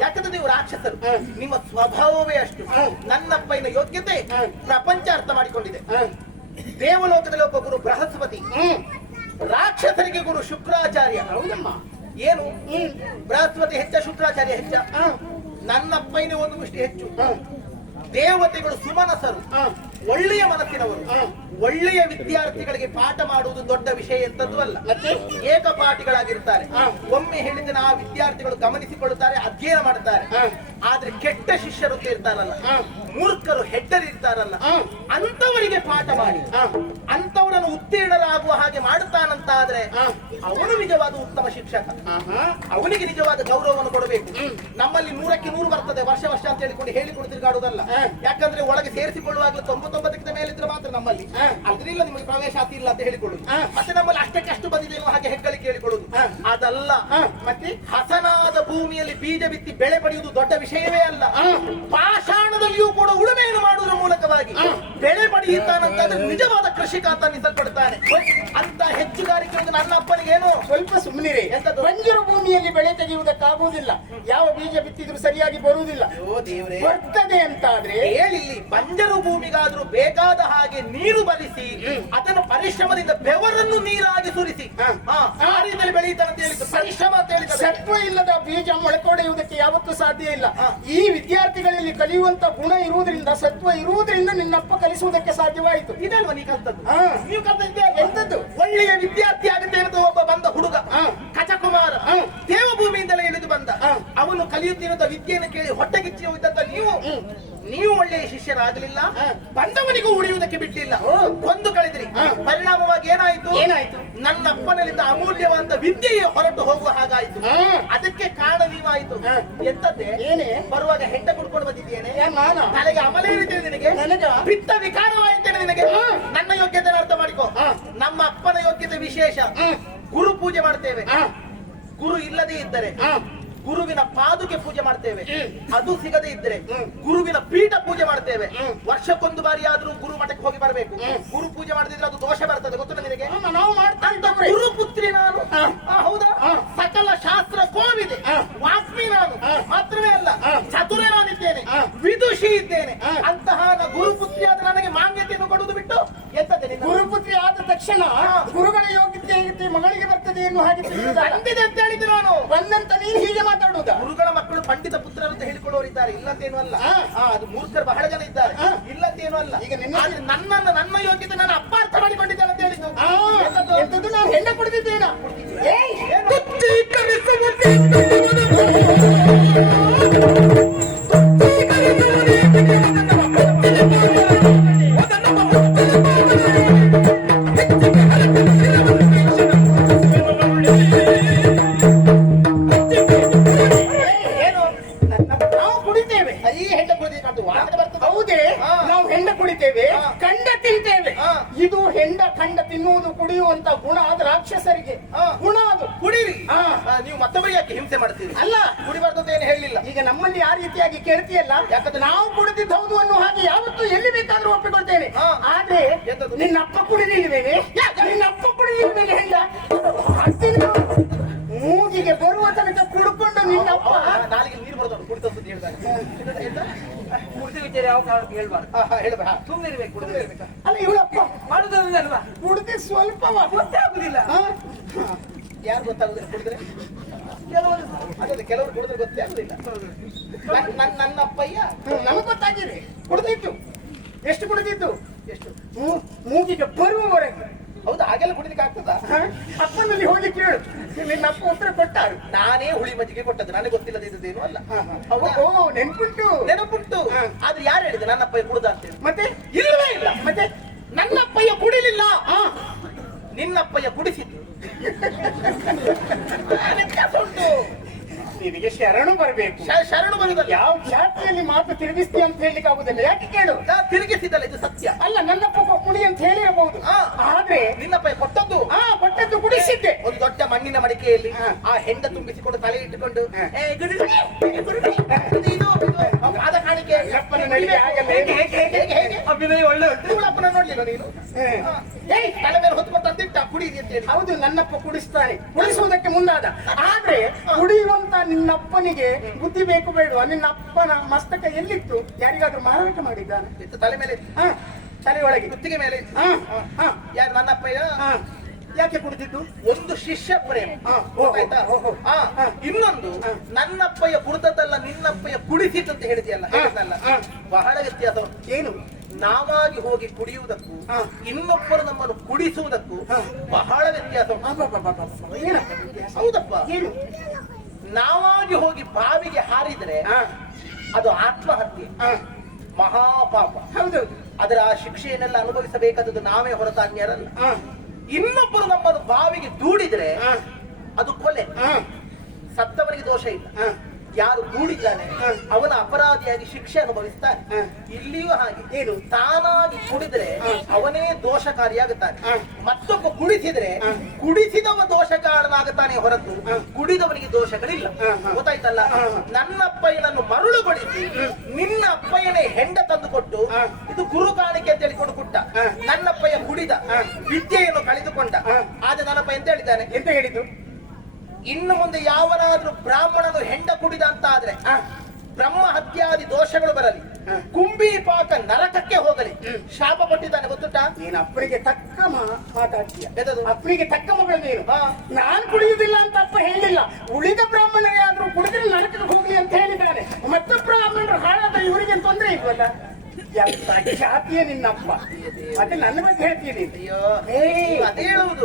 ಯಾಕಂದ್ರೆ ನೀವು ರಾಕ್ಷಸರು, ಹ. ನಿಮ್ಮ ಸ್ವಭಾವವೇ ಅಷ್ಟು. ಹ. ನನ್ನಪ್ಪನ ಯೋಗ್ಯತೆ ಹ. ಪ್ರಪಂಚ ಅರ್ಥ ಮಾಡಿಕೊಂಡಿದೆ. ದೇವಲೋಕದಲ್ಲಿ ಒಬ್ಬ ಗುರು ಬೃಹಸ್ಪತಿ, ರಾಕ್ಷಸರಿಗೆ ಗುರು ಶುಕ್ರಾಚಾರ್ಯ. ಹೌದಮ್ಮ. ಏನು ಬೃಹಸ್ಪತಿ ಹೆಚ್ಚ ಶುಕ್ರಾಚಾರ್ಯ ಹೆಚ್ಚ? ನನ್ನಪ್ಪನೇ ಒಂದು ಮುಷ್ಟಿ ಹೆಚ್ಚು. ದೇವತೆಗಳು ಸುಮನಸರು, ಒಳ್ಳೆಯ ಮನಸ್ಸಿನವರು. ಒಳ್ಳೆಯ ವಿದ್ಯಾರ್ಥಿಗಳಿಗೆ ಪಾಠ ಮಾಡುವುದು ದೊಡ್ಡ ವಿಷಯ ಎಂತದ್ದು ಅಲ್ಲ. ಏಕಪಾಠಿಗಳಾಗಿರ್ತಾರೆ. ಒಮ್ಮೆ ಹೇಳಿದ್ರೆ ಆ ವಿದ್ಯಾರ್ಥಿಗಳು ಗಮನಿಸಿಕೊಳ್ಳುತ್ತಾರೆ, ಅಧ್ಯಯನ ಮಾಡುತ್ತಾರೆ. ಆದ್ರೆ ಕೆಟ್ಟ ಶಿಷ್ಯರು ಇರ್ತಾರಲ್ಲ, ಮೂರ್ಖರು ಹೆಡ್ಡರಿರ್ತಾರಲ್ಲ, ಅಂತವರಿಗೆ ಪಾಠ ಮಾಡಿ ಅಂತವರನ್ನು ಉತ್ತೀರ್ಣರಾಗುವ ಹಾಗೆ ಮಾಡುತ್ತಾನಂತಾದ್ರೆ ಅವನು ನಿಜವಾದ ಉತ್ತಮ ಶಿಕ್ಷಕ. ಅವನಿಗೆ ನಿಜವಾದ ಗೌರವವನ್ನು ಕೊಡಬೇಕು. ನಮ್ಮಲ್ಲಿ 100ಕ್ಕೆ 100 ಬರ್ತದೆ ವರ್ಷ ವರ್ಷ ಅಂತ ಹೇಳಿಕೊಂಡು ತಿರುಗಾಡುವುದಲ್ಲ. ಯಾಕಂದ್ರೆ ಒಳಗೆ ಸೇರಿಸಿಕೊಳ್ಳುವಾಗಲೂ 99ಕ್ಕಿಂತ ಮೇಲಿದ್ರೆ ಮಾತ್ರ ನಮ್ಮಲ್ಲಿ, ಅದ್ರಿಲ್ಲ ನಿಮಗೆ ಪ್ರವೇಶಾತಿ ಇಲ್ಲ ಅಂತ ಹೇಳಿಕೊಳ್ಳುದು. ಮತ್ತೆ ನಮ್ಮಲ್ಲಿ ಅಷ್ಟಕ್ಕೆ ಅಷ್ಟು ಬಂದಿದ್ದೇನೋ ಹಾಗೆ ಹೆಗ್ಗಳಿಕೆ ಹೇಳಿಕೊಳ್ಳುದು ಅದಲ್ಲ. ಮತ್ತೆ ಹಸನಾದ ಭೂಮಿಯಲ್ಲಿ ಬೀಜ ಬಿತ್ತಿ ಬೆಳೆ ಪಡೆಯುವುದು ದೊಡ್ಡ ವಿಷಯವೇ ಅಲ್ಲ. ಪಾಷಾಣದಲ್ಲಿಯೂ ಕೂಡ ಉಳುಮೆಯನ್ನು ಮಾಡುವುದರ ಮೂಲಕವಾಗಿ ಬೆಳೆ ಪಡೆಯುತ್ತಾನಂತಾದ್ರೆ ನಿಜವಾದ ಕೃಷಿಕ ಅಂತ ಅನ್ನಿಸಲ್ಪಡ್ತಾನೆ. ಅಂತ ಹೆಚ್ಚುಗಾರಿಕೆ ನನ್ನ ಅಪ್ಪನಿಗೇನು ಸ್ವಲ್ಪ ಸುಮ್ಮನಿರಿ. ಎಂತದ್ದು? ಬಂಜರು ಭೂಮಿಯಲ್ಲಿ ಬೆಳೆ ತೆಗೆಯುವುದಕ್ಕಾಗುವುದಿಲ್ಲ. ಯಾವ ಬೀಜ ಬಿತ್ತಿದ್ರು ಸರಿಯಾಗಿ ಬರುವುದಿಲ್ಲ. ಓ ದೇವ್ರೇ, ಬರ್ತದೆ ಅಂತಾದ್ರೆ ಹೇಳಿಲ್ಲಿ ಬಂಜರು ಭೂಮಿಗಾದ್ರೂ ಬೇಕಾದ ಹಾಗೆ ನೀರು ಬರಿಸಿ ಅದನ್ನು ಪರಿಶ್ರಮದಿಂದ ಬೆವರನ್ನು ನೀರಾಗಿ ಸುರಿಸಿ ಆ ರೀತಿಯಲ್ಲಿ ಬೆಳೆಯುತ್ತಾನೆ ಅಂತ ಹೇಳಿದ್ದು ಪರಿಶ್ರಮ ಅಂತ ಹೇಳಿದ. ಸತ್ವ ಇಲ್ಲದ ಬೀಜ ಮೊಳಕೊಡೆಯುವುದಕ್ಕೆ ಯಾವತ್ತೂ ಸಾಧ್ಯ ಇಲ್ಲ. ಈ ವಿದ್ಯಾರ್ಥಿಗಳಲ್ಲಿ ಕಲಿಯುವಂತ ಗುಣ ಇರುವುದರಿಂದ, ಸತ್ವ ಇರುವುದರಿಂದ ನಿನ್ನಪ್ಪ ಕಲಿಸುವುದಕ್ಕೆ ಸಾಧ್ಯವಾಯಿತು. ಇದಲ್ವಾ ನೀ ಕಲ್ತದ್ದು? ನೀವು ಕಲ್ತದ್ದೇ ಎಂತದ್ದು? ಒಳ್ಳೆಯ ವಿದ್ಯಾರ್ಥಿ ಆಗುತ್ತೆ ಅಂತ ಒಬ್ಬ ಬಂದ ಹುಡುಗ ಕಚಕುಮಾರ ದೇವಭೂಮಿಯಿಂದಲೇ ಇಳಿದು ಬಂದ. ಅವನು ಕಲಿಯುತ್ತಿರುವ ವಿದ್ಯೆಯನ್ನು ಕೇಳಿ ಹೊಟ್ಟೆಗಿಚ್ಚಿ ಹೋಗಿದ್ದಂತ ನೀವು ಒಳ್ಳೆಯ ಶಿಷ್ಯರಾಗಲಿಲ್ಲ, ಬಂದವನಿಗೂ ಉಳಿಯುವುದಕ್ಕೆ ಬಿಟ್ಟಿಲ್ಲ. ಒಂದು ಕಳೆದ್ರಿ, ಪರಿಣಾಮವಾಗಿ ಏನಾಯ್ತು? ನನ್ನ ಅಪ್ಪನಲ್ಲಿದ್ದ ಅಮೂಲ್ಯವಾದ ವಿದ್ಯೆಯೇ ಹೊರಟು ಹೋಗುವ ಹಾಗಾಯ್ತು. ಅದಕ್ಕೆ ಕಾರಣ ನೀವಾಯ್ತು. ಎಂತದ್ದೇ? ಏನೇ? ಬರುವಾಗ ಹೆಂಡ ಕುಡ್ಕೊಂಡು ಬಂದಿದ್ದೇನೆ, ನಾನು ತಲೆಗೆ ಅಮಲೆ ಹಿಡಿತೇನೆ ನಿನಗೆ, ಪಿತ್ತ ವಿಕಾರವಾಯಿತೇನೆ ನಿನಗೆ. ನನ್ನ ಯೋಗ್ಯತೆ ಅರ್ಥ ಮಾಡಿಕೋ. ನಮ್ಮ ಅಪ್ಪನ ಯೋಗ್ಯತೆ ವಿಶೇಷ. ಗುರು ಪೂಜೆ ಮಾಡ್ತೇವೆ. ಗುರು ಇಲ್ಲದೆ ಇದ್ದರೆ ಗುರುವಿನ ಪಾದುಕೆ ಪೂಜೆ ಮಾಡ್ತೇವೆ. ಅದು ಸಿಗದೆ ಇದ್ರೆ ಗುರುವಿನ ಪೀಠ ಪೂಜೆ ಮಾಡ್ತೇವೆ. ವರ್ಷಕ್ಕೊಂದು ಬಾರಿ ಆದ್ರೂ ಗುರು ಮಠಕ್ಕೆ ಹೋಗಿ ಬರಬೇಕು. ಗುರು ಪೂಜೆ ಮಾಡದಿದ್ರೆ ಅದು ದೋಷ ಬರ್ತದೆ, ಗೊತ್ತಿಲ್ಲ ನಿನಗೆ? ನಾವು ಮಾಡ್ತಾ ಇದ್ದೇವೆ. ಗುರು ಪುತ್ರಿ ನಾನು. ಹೌದಾ? ಸಕಲ ಶಾಸ್ತ್ರ ಕೋವಿದೆ. ವಾಸ್ಮಿ ನಾನು ಮಾತ್ರವೇ ಅಲ್ಲ, ಚತುರ ನಾನಿದ್ದೇನೆ, ವಿದುಷಿ ಇದ್ದೇನೆ. ಅಂತಹ ಗುರುಪುತ್ರಿ ಆದ ನನಗೆ ಮಾನ್ಯತೆಯನ್ನು ಕೊಡುವುದು ಬಿಟ್ಟು ಎಂತದೆ ನಿನ್ನ? ಗುರುಪುತ್ರಿ ಆದ ತಕ್ಷಣ ಗುರುಗಳ ಯೋಗ್ಯತೆ ಮಗಳಿಗೆ ಬರ್ತದೆ ಎನ್ನುವ ಹಾಗೆ ಬಂದಿದೆ ಅಂತ ಹೇಳಿದ್ದು ನಾನು. ಬಂದಂತ ನೀನು ಹೀಗೆ ಮಾತಾಡುವುದ? ಗುರುಗಳ ಮಕ್ಕಳು ಪಂಡಿತ ಪುತ್ರರು ಅಂತ ಹೇಳಿಕೊಳ್ಳೋರಿದ್ದಾರೆ, ಇಲ್ಲಂತೇನು ಅಲ್ಲ. ಅದು ಮೂರ್ಖರು ಬಹಳ ಜನ ಇದ್ದಾರೆ, ಇಲ್ಲಂತೇನು ಅಲ್ಲ. ಈಗ ನನ್ನ ಯೋಗ್ಯತೆ ನನ್ನ ಅಪ್ಪ ಅರ್ಥ ಮಾಡಿಕೊಂಡಿದ್ದಾನೆ ಅಂತ ಹೇಳಿದ್ದು. ಎಂತದ್ದು? ನಾನು ಹೆಣ್ಣ ಕುಡಿದಿದ್ದೇನ? ಇದು ಹೆಂಡ ಖಂಡ ತಿನ್ನುವುದು ಕುಡಿಯುವಂತ ಗುಣ ಅದು ರಾಕ್ಷಸರಿಗೆ. ಗುಣ ಅದು. ಕುಡೀರಿ. ನೀವು ಮತ್ತೊಬ್ಬರಿಗೆ ಯಾಕೆ ಹಿಂಸೆ ಮಾಡ್ತೀರಿ? ಅಲ್ಲ, ಕುಡಿಬಾರ್ದು ಅಂತ ಏನು ಹೇಳಿಲ್ಲ. ಈಗ ನಮ್ಮಲ್ಲಿ ಆ ರೀತಿಯಾಗಿ ಕೇಳ್ತೀಯಲ್ಲ, ಯಾಕಂದ್ರೆ ನಾವು ಕುಡಿದಿದ್ದು ಹೌದು ಅನ್ನೋ ಹಾಗೆ ಯಾವತ್ತೂ ಎಲ್ಲಿ ಬೇಕಾದ್ರೂ ಒಪ್ಪಿಕೊಳ್ತೇನೆ. ಆದ್ರೆ ನಿನ್ನಪ್ಪ ಕುಡಿದಿಲ್ವೇನೆ? ನಿನ್ನಪ್ಪ ಕುಡಿದಿಲ್ವೇನೆ ಹೆಂಡ? ಮೂಗಿಗೆ ಬರುವ ತನಕ ಕುಡ್ಕೊಂಡು ನಿನ್ನಪ್ಪ ನಾಲಿಗೆ ನೀರು ಬರೋದು ಕುಡಿತದ್ದು ಹೇಳ್ತಾರೆ. ಕುಡಿದ ವಿಚಾರ ಯಾವ ಕಾರಣಕ್ಕೆ ಹೇಳ್ಬಾರ್ದು. ಹೇಳ್ಬೇಡ, ಸುಮ್ಮನೆ ಇರ್ಬೇಕು. ಕುಡಿದಿರ್ಬೇಕಾ? ಅಲ್ಲ, ಇವಳಪ್ಪ ಮಾಡುದಲ್ವಾ? ಕುಡಿದು ಸ್ವಲ್ಪ ಗೊತ್ತೇ ಆಗುದಿಲ್ಲ. ಯಾರು ಗೊತ್ತಾಗುದಿಲ್ಲ ಕುಡಿದ್ರೆ? ಕೆಲವರು ಕುಡಿದ್ರೆ ಗೊತ್ತೇ ಆಗುದಿಲ್ಲ. ನನ್ನ ಅಪ್ಪಯ್ಯ ನಮಗ್ ಗೊತ್ತಾಗಿದೆ. ಕುಡಿದಿತ್ತು. ಎಷ್ಟು ಕುಡಿದಿತ್ತು? ಎಷ್ಟು? ಮೂಗಿಗೆ ಬರುವವರೆಗೆ. ಹೌದಾ? ಹಾಗೆಲ್ಲ ಕುಡಿಲಿಕ್ಕೆ ಆಗ್ತದ? ಅಪ್ಪನಲ್ಲಿ ಹೋಗಿ ಕೇಳು, ನಿನ್ನ ಅಪ್ಪ ಉತ್ತರ ಕೊಟ್ಟಾರು. ನಾನೇ ಹುಳಿ ಮಜ್ಜಿಗೆ ಕೊಟ್ಟದ್ದು, ನನಗೆ ಗೊತ್ತಿಲ್ಲದಿದ್ದೇನು ಅಲ್ಲ. ನೆನಪುಂಟು. ಆದ್ರೆ ಯಾರು ಹೇಳಿದೆ ನನ್ನ ಅಪ್ಪಯ್ಯ ಕುಡ್ದ ಅಂತ ಹೇಳಿ? ಮತ್ತೆ ಇಲ್ಲವೇ ಇಲ್ಲ. ಮತ್ತೆ ನನ್ನಪ್ಪಯ್ಯ ಕುಡಿಲಿಲ್ಲ, ನಿನ್ನಪ್ಪಯ್ಯ ಕುಡಿಸಿದ್ದು. ಉಂಟು. ನಿನಗೆ ಶರಣು ಬರಬೇಕು. ಶರಣು ಬರುದಲ್ಲ. ಯಾವ ಜಾತಿಯಲ್ಲಿ ಮಾತು ತಿರುಗಿಸ್ತಿ ಅಂತ ಹೇಳಲಿಕ್ಕೆ ಆಗುದಿಲ್ಲ. ಯಾಕೆ ಕೇಳು? ತಿರುಗಿಸಿದಲ್ಲ, ಇದು ಸತ್ಯ. ಅಲ್ಲ, ನನ್ನಪ್ಪ ಕುಡಿ ಅಂತ ಹೇಳಿರಬಹುದು. ಆದ್ರೆ ನಿನ್ನಪ್ಪಯ್ಯ ಕೊಟ್ಟದ್ದು ಕೊಟ್ಟದ್ದು ಕುಡಿಸಿದ್ದೆ. ಒಂದು ದೊಡ್ಡ ಮಣ್ಣಿನ ಮಡಿಕೆಯಲ್ಲಿ ಆ ಹೆಂಡ ತುಂಬಿಸಿಕೊಂಡು ತಲೆ ಇಟ್ಟುಕೊಂಡು ಪಾದ ಕಾಣಿಕೆ ನನ್ನಪ್ಪನ ನಡಿಗೆ ಆಗಲ್ಲ ಏನು? ಹೇಗೆ ಅಭಿನಯ ಒಳ್ಳೆ ಉಂಟು. ಇವಳಪ್ಪನ ನೋಡ್ಲಿಲ್ಲ ನೀನು? ಏಯ್ ತಲೆ ಮೇಲೆ ಹೊತ್ಕೊಂಡು ತಂದಿಟ್ಟ ಕುಡೀರಿ ಅಂತ ಹೇಳಿ. ಹೌದು, ನನ್ನಪ್ಪ ಕುಡಿಸ್ತಾನೆ, ಕುಡಿಸುವುದಕ್ಕೆ ಮುಂದಾದ. ಆದ್ರೆ ಕುಡಿಯುವಂತ ನಿನ್ನಪ್ಪನಿಗೆ ಬುದ್ಧಿ ಬೇಕು ಬೇಡ? ನಿನ್ನ ಅಪ್ಪನ ಮಸ್ತಕ ಎಲ್ಲಿತ್ತು? ಯಾರಿಗಾದ್ರೂ ಮಾರಾಟ ಮಾಡಿದ್ದಾನೆ? ಇತ್ತು ತಲೆ ಮೇಲೆ, ತಲೆಯೊಳಗೆ, ಕುತ್ತಿಗೆ ಮೇಲೆ. ಯಾರು ನನ್ನಪ್ಪಯ್ಯ? ಯಾಕೆ ಕುಡಿದಿದ್ದು? ಒಂದು ಶಿಷ್ಯ ಪ್ರೇಮ, ಓ, ಆಯ್ತಾ? ಓ. ಇನ್ನೊಂದು ನನ್ನಪ್ಪಯ್ಯ ಕುಡಿದದ್ದಲ್ಲ ನಿನ್ನಪ್ಪಯ್ಯ ಕುಡಿಸಿತ್ತು ಅಂತ ಹೇಳಿದ್ಯಲ್ಲ, ಹೇಳಿದ್ನಲ್ಲ, ಬಹಳ ವ್ಯತ್ಯಾಸ. ಏನು? ನಾವಾಗಿ ಹೋಗಿ ಕುಡಿಯುವುದಕ್ಕೂ ಇನ್ನೊಬ್ಬರು ನಮ್ಮನ್ನು ಕುಡಿಸುವುದಕ್ಕೂ ಬಹಳ ವ್ಯತ್ಯಾಸ. ಹೌದಪ್ಪ. ಏನು? ನಾವಾಗಿ ಹೋಗಿ ಬಾವಿಗೆ ಹಾರಿದ್ರೆ ಅದು ಆತ್ಮಹತ್ಯೆ, ಮಹಾಪಾಪ. ಹೌದೌದು. ಅದರ ಆ ಶಿಕ್ಷೆಯನ್ನೆಲ್ಲ ಅನುಭವಿಸಬೇಕಾದದ್ದು ನಾವೇ ಹೊರತು ಅನ್ಯರಲ್ಲ. ಇನ್ನೊಬ್ಬರು ನಮ್ಮನ್ನು ಬಾವಿಗೆ ದೂಡಿದ್ರೆ ಅದು ಕೊಲೆ. ಸತ್ತವನಿಗೆ ದೋಷ ಇಲ್ಲ, ಯಾರು ದೂಡಿದ್ದಾನೆ ಅವನ ಅಪರಾಧಿಯಾಗಿ ಶಿಕ್ಷೆ ಅನುಭವಿಸ್ತಾನೆ. ಇಲ್ಲಿಯೂ ಹಾಗೆ. ಏನು? ತಾನಾಗಿ ಕುಡಿದ್ರೆ ಅವನೇ ದೋಷಕಾರಿಯಾಗುತ್ತಾನೆ, ಮತ್ತೊಬ್ಬ ಕುಡಿಸಿದ್ರೆ ಕುಡಿಸಿದವ ದೋಷಕಾರನಾಗುತ್ತಾನೆ ಹೊರತು ಕುಡಿದವನಿಗೆ ದೋಷಗಳಿಲ್ಲ. ಗೊತ್ತಾಯ್ತಲ್ಲ? ನನ್ನ ಅಪ್ಪಯ್ಯನನ್ನು ಮರುಳುಗೊಳಿಸಿ ನಿನ್ನ ಅಪ್ಪಯ್ಯನೇ ಹೆಂಡ ತಂದು ಕೊಟ್ಟು ಇದು ಗುರು ಕಾಣಿಕೆ ಅಂತ ಹೇಳಿ ಕೊಡುಕುಟ್ಟ. ನನ್ನಪ್ಪಯ್ಯ ಕುಡಿದ, ವಿದ್ಯೆಯನ್ನು ಕಳೆದುಕೊಂಡ. ಆದ್ರೆ ನನ್ನಪ್ಪ ಎಂತ ಹೇಳಿದ್ದಾನೆ? ಎಂತ ಹೇಳಿದ್ದು? ಇನ್ನು ಮುಂದೆ ಯಾವನಾದ್ರೂ ಬ್ರಾಹ್ಮಣನು ಹೆಂಡ ಕುಡಿದ ಅಂತ ಆದ್ರೆ ಬ್ರಹ್ಮ ಹತ್ಯಾದಿ ದೋಷಗಳು ಬರಲಿ, ಕುಂಬಿ ಪಾಕ ನರಕಕ್ಕೆ ಹೋಗಲಿ ಶಾಪ ಕೊಟ್ಟಿದ್ದಾನೆ. ಗೊತ್ತುಂಟ? ನೀನು ಅಪ್ಪನಿಗೆ ತಕ್ಕ ಮಾತಾಡ್ತೀಯ. ಎದದು? ಅಪ್ಪನಿಗೆ ತಕ್ಕ ಮಗಳು ನೀನು. ನಾನ್ ಕುಡಿಯುವುದಿಲ್ಲ ಅಂತ ಅಪ್ಪ ಹೇಳಿಲ್ಲ. ಉಳಿದ ಬ್ರಾಹ್ಮಣರೇ ಆದ್ರೂ ಕುಡಿದ್ರೆ ನರಕಕ್ಕೆ ಹೋಗ್ಲಿ ಅಂತ ಹೇಳಿದ್ದಾನೆ. ಮತ್ತೆ ಬ್ರಾಹ್ಮಣರು ಹಾಳಾದ ಇವರಿಗೆ ತೊಂದ್ರೆ ಇಲ್ವಲ್ಲ? ಎಂತ ಜಾತಿಯ ನಿನ್ನಪ್ಪ. ಮತ್ತೆ ನನ್ನ ಬಗ್ಗೆ ಹೇಳ್ತೀನಿ. ಅಯ್ಯೋ, ಅದೇ ಹೇಳುವುದು.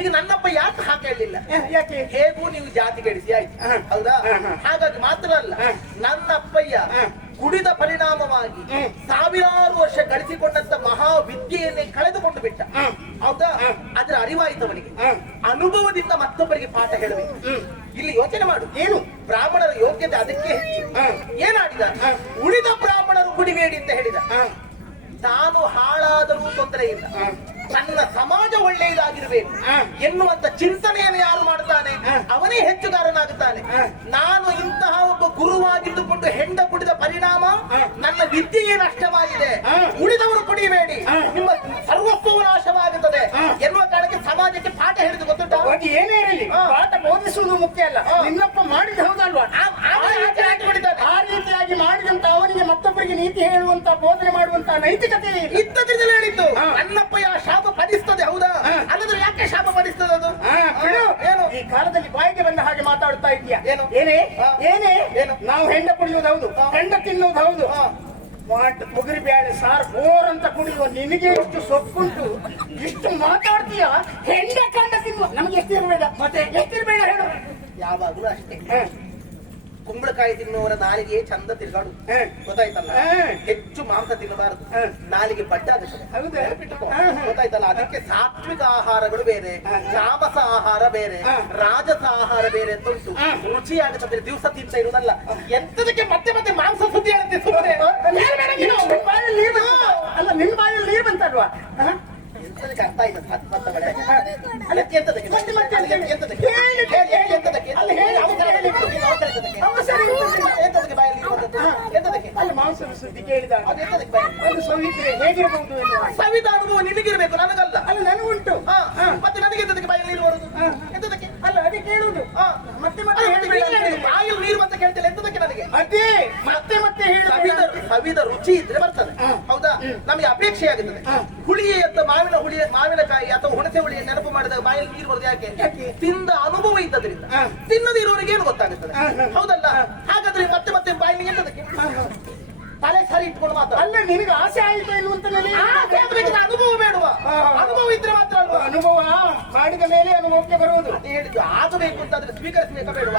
ಈಗ ನನ್ನಪ್ಪ ಯಾಕೆ ಹಾಗೆ ಹೇಳಿಲ್ಲ? ಯಾಕೆ? ಹೇಗೂ ನೀವು ಜಾತಿ ಗೆಡಿಸಿ ಆಯ್ತು, ಹೌದಾ? ಹಾಗಾಗಿ ಮಾತ್ರ ಅಲ್ಲ, ನನ್ನ ಅಪ್ಪಯ್ಯ ಕುಡಿದ ಪರಿಣಾಮವಾಗಿ ಸಾವಿರಾರು ವರ್ಷ ಗಳಿಸಿಕೊಂಡಂತ ಮಹಾವಿದ್ಯೆಯನ್ನೇ ಕಳೆದುಕೊಂಡು ಬಿಟ್ಟ. ಹೌದಾ? ಅದರ ಅರಿವಾಯಿತವನಿಗೆ ಅನುಭವದಿಂದ ಮತ್ತೊಬ್ಬರಿಗೆ ಪಾಠ ಹೇಳಬೇಕು. ಇಲ್ಲಿ ಯೋಚನೆ ಮಾಡು. ಏನು? ಬ್ರಾಹ್ಮಣರ ಯೋಗ್ಯತೆ ಅದಕ್ಕೆ ಹೆಚ್ಚು. ಏನಾಡಿದ? ಉಳಿದ ಬ್ರಾಹ್ಮಣರು ಕುಡಿಬೇಡಿ ಅಂತ ಹೇಳಿದ. ತಾನು ಹಾಳಾದರೂ ತೊಂದರೆ ಇಲ್ಲ, ತನ್ನ ಸಮಾಜ ಒಳ್ಳೆಯದಾಗಿರ್ಬೇಕು ಎನ್ನುವಂತ ಚಿಂತನೆಯನ್ನು ಯಾರು ಮಾಡ್ತಾನೆ ಅವನೇ ಹೆಚ್ಚುಗಾರನಾಗುತ್ತಾನೆ. ನಾನು ಇಂತಹ ಒಬ್ಬ ಗುರುವಾಗಿದ್ದುಕೊಂಡು ಹೆಂಡ ಕುಡಿದ ಪರಿಣಾಮ ನನ್ನ ವಿದ್ಯೆಯೇ ನಷ್ಟವಾಗಿದೆ, ಉಳಿದವರು ಕುಡಿಯಬೇಡಿ, ನಿಮ್ಮ ಸರ್ವಸ್ವವು ನಾಶವಾಗುತ್ತದೆ ಎನ್ನುವ ಕಾರಣಕ್ಕೆ ಸಮಾಜಕ್ಕೆ ಪಾಠ ಹೇಳಿದ್ದು. ಗೊತ್ತುಂಟ? ಏನೇ ಇರಲಿ, ಪಾಠ ಬೋಧಿಸುವುದು ಮುಖ್ಯ ಅಲ್ಲ. ನಿನ್ನಪ್ಪ ಮಾಡಿದ ಹೌದಲ್ವಾ? ಆ ರೀತಿಯಾಗಿ ಮಾಡಿದಂತ ಅವನಿಗೆ ಮತ್ತೊಬ್ಬರಿಗೆ ನೀತಿ ಹೇಳುವಂತ ಬೋಧನೆ ಮಾಡುವಂತ ನೈತಿಕತೆ ಇದ್ದದ್ರಲ್ಲಿ ಹೇಳಿದ್ದು. ನನ್ನಪ್ಪ ಶಾಪ ಫಲಿಸ್ತದೆ, ಹೌದಾ? ಅಲ್ಲದ್ರೆ ಯಾಕೆ ಶಾಪ ಫಲಿಸ್ತದೆ ಅದು? ಏನು? ಈ ಕಾಲದಲ್ಲಿ ಬಾಯಿಗೆ ಬಂದ ಹಾಗೆ ಮಾತಾಡ್ತಾ ಇದೆಯಾ? ಏನು? ಏನೇ ಏನೇ ಏನು? ನಾವು ಹೆಂಡ ಕುಡಿಯುವುದು ಹೌದು, ಹೆಂಡ ತಿನ್ನುವುದು ಹೌದು. ತೊಗರಿ ಬ್ಯಾಳೆ ಸಾರ್ ಬೋರ್ ಅಂತ ಕುಡಿಯುವ ನಿನಗೆ ಇಷ್ಟು ಸೊಪ್ಪುಂಟು, ಇಷ್ಟು ಮಾತಾಡ್ತೀಯ? ಹೆಂಡ ಕಂಡ ತಿನ್ನುವ ನಮ್ಗೆ ಎಷ್ಟಿರ್ಬೇಡ, ಮತ್ತೆ ಎಷ್ಟಿರ್ಬೇಡ ಹೇಳು? ಯಾವಾಗಲೂ ಅಷ್ಟೇ. ಕುಂಬಳಕಾಯಿ ತಿನ್ನುವವರ ನಾಲಿಗೆ ಚಂದ ತಿರುಗಾಡು. ಗೊತ್ತಾಯ್ತಲ್ಲ? ಹೆಚ್ಚು ಮಾಂಸ ತಿನ್ನಬಾರದು, ನಾಲಿಗೆ ಬಡ್ಡಾಗುತ್ತದೆ. ಗೊತ್ತಾಯ್ತಲ್ಲ? ಅದಕ್ಕೆ ಸಾತ್ವಿಕ ಆಹಾರಗಳು ಬೇರೆ, ತಾಮಸ ಆಹಾರ ಬೇರೆ, ರಾಜಸ ಆಹಾರ ಬೇರೆ ಅಂತ ಉಂಟು. ರುಚಿಯಾಗುತ್ತದೆ, ದಿವಸ ತಿಂತ ಇರುವುದಲ್ಲ. ಎಂತದಕ್ಕೆ ಮತ್ತೆ ಮತ್ತೆ ಮಾಂಸ ಸುದ್ದಿ ಹೇಳುತ್ತೆ ಸುಮ್ಮನೆ? ಅಲ್ಲ, ನಿನ್ ಬಾಯಲ್ಲಿ ನೀರು ಬಂತಲ್ವಾ? ಎಂತದಕ್ಕೆ ಅರ್ಥ ಆಯ್ತು? ಮಾಂಸದ ಸುದ್ದಿ ಕೇಳಿದಾಗ ಹೇಗಿರಬಹುದು? ಸವಿದ ಅನುಭವ ನಿನಗಿರ್ಬೇಕು, ನನಗಲ್ಲ. ಅಲ್ಲ, ನನಗುಂಟು. ಮತ್ತೆ ನನಗೆ ಎಂತದಕ್ಕೆ ಬಾಯಲ್ಲಿ ನೀರು ಬರುದು? ಎಂತದಕ್ಕೆ? ಅಲ್ಲ, ಅದೇ ಕೇಳುದು. ಮತ್ತೆ ಬಾಯಲ್ಲಿ ನೀರು ಅಂತ ಕೇಳ್ತಿಲ್ಲ, ಎಂತದಕ್ಕೆ ನನಗೆ? ಅದೇ ಮತ್ತೆ ಮತ್ತೆ ಸವಿದ ರುಚಿ ಇದ್ರೆ ಬರ್ತದೆ, ಹೌದಾ? ನಮಗೆ ಅಪೇಕ್ಷೆ ಆಗುತ್ತದೆ. ಹುಳಿಯೇ ಅಂತ ಮಾವಿನಕಾಯಿ ಅಥವಾ ಹುಣಸೆ ಹುಳಿಯ ನೆನಪು ಮಾಡಿದಾಗ ಬಾಯಲ್ಲಿ ನೀರು ಬರುದು ಯಾಕೆ? ತಿಂದ ಅನುಭವ ಇದ್ದದ್ರಿಂದ. ತಿನ್ನದೇ ಇರೋರಿಗೆ ಏನು ಗೊತ್ತಾಗುತ್ತದೆ, ಹೌದಲ್ಲ? ಹಾಗಾದ್ರೆ ಮತ್ತೆ ಮತ್ತೆ ಬಾಯಲ್ಲಿ ಎಂತದಕ್ಕೆ? ತಲೆ ಸರಿ ಇಟ್ಕೊಂಡು ಮಾತ್ರ ಅಲ್ಲ, ನಿನಗೆ ಆಸೆ ಆಯಿತು ಎನ್ನುವಂತ ಅನುಭವ ಬೇಡುವ? ಅನುಭವ ಇದ್ರೆ ಮಾತ್ರ ಅಲ್ವಾ? ಅನುಭವ ಮಾಡಿದ ಮೇಲೆ ಅನುಭವಕ್ಕೆ ಬರುವುದು. ಅದೇ ಹೇಳಿದ್ದು, ಆಗಬೇಕು ಅಂತಾದ್ರೆ ಸ್ವೀಕರಿಸಬೇಕಾ ಬೇಡುವ?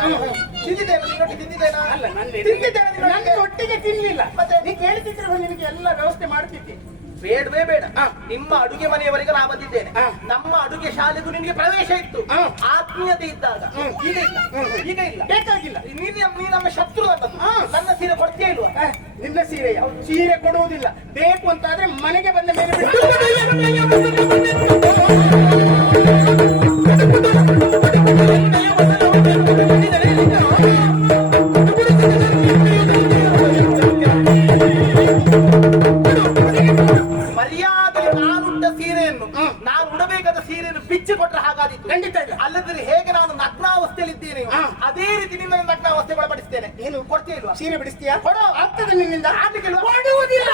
ತಿಂದಿದ್ದೇನೆ, ನಿನ್ನೊಟ್ಟಿಗೆ ತಿಂದಿದ್ದೇನಾ? ಅಲ್ಲ, ತಿಂದಿದ್ದೇನೆ, ನನ್ನ ಒಟ್ಟಿಗೆ ತಿನ್ಲಿಲ್ಲ. ಮತ್ತೆ ನೀ ಕೇಳ್ತಿದ್ರೆ ನಿನಗೆ ಎಲ್ಲ ವ್ಯವಸ್ಥೆ ಮಾಡ್ತಿದ್ದೆ. ಬೇಡವೇ ಬೇಡ. ನಿಮ್ಮ ಅಡುಗೆ ಮನೆಯವರೆಗೆ ನಾ ಬಂದಿದ್ದೇನೆ. ನಮ್ಮ ಅಡುಗೆ ಶಾಲೆಗೂ ನಿಮಗೆ ಪ್ರವೇಶ ಇತ್ತು, ಆತ್ಮೀಯತೆ ಇದ್ದಾಗ. ಈಗ ಇಲ್ಲ, ಈಗ ಇಲ್ಲ, ಬೇಕಾಗಿಲ್ಲ. ನೀ ನಮ್ಮ ಶತ್ರು. ನನ್ನ ಸೀರೆ ಕೊಡ್ತೀಯ ಇಲ್ವ? ನಿನ್ನ ಸೀರೆ ಕೊಡುವುದಿಲ್ಲ. ಬೇಕು ಅಂತಾದ್ರೆ ಮನೆಗೆ ಬಂದ ಮೇಲೆ ಅವಸ್ಥೆಯಲ್ಲಿದ್ದೇನೆ ಹಾ. ಅದೇ ರೀತಿ ನಿನ್ನ ನಗ್ನ ಅವಸ್ಥೆ ಒಳಪಡಿಸ್ತೇನೆ. ಏನು ಕೊಡ್ತೀಯ ಇಲ್ವಾ? ಸೀರೆ ಬಿಡಿಸ್ತೀಯಾ? ಕೊಡು. ಆಗ್ತದೆ ನಿನ್ನಿಂದ. ಆಗ್ಲಿಕ್ಕಿಲ್ವಾ? ಕೊಡುವುದಿಲ್ಲ.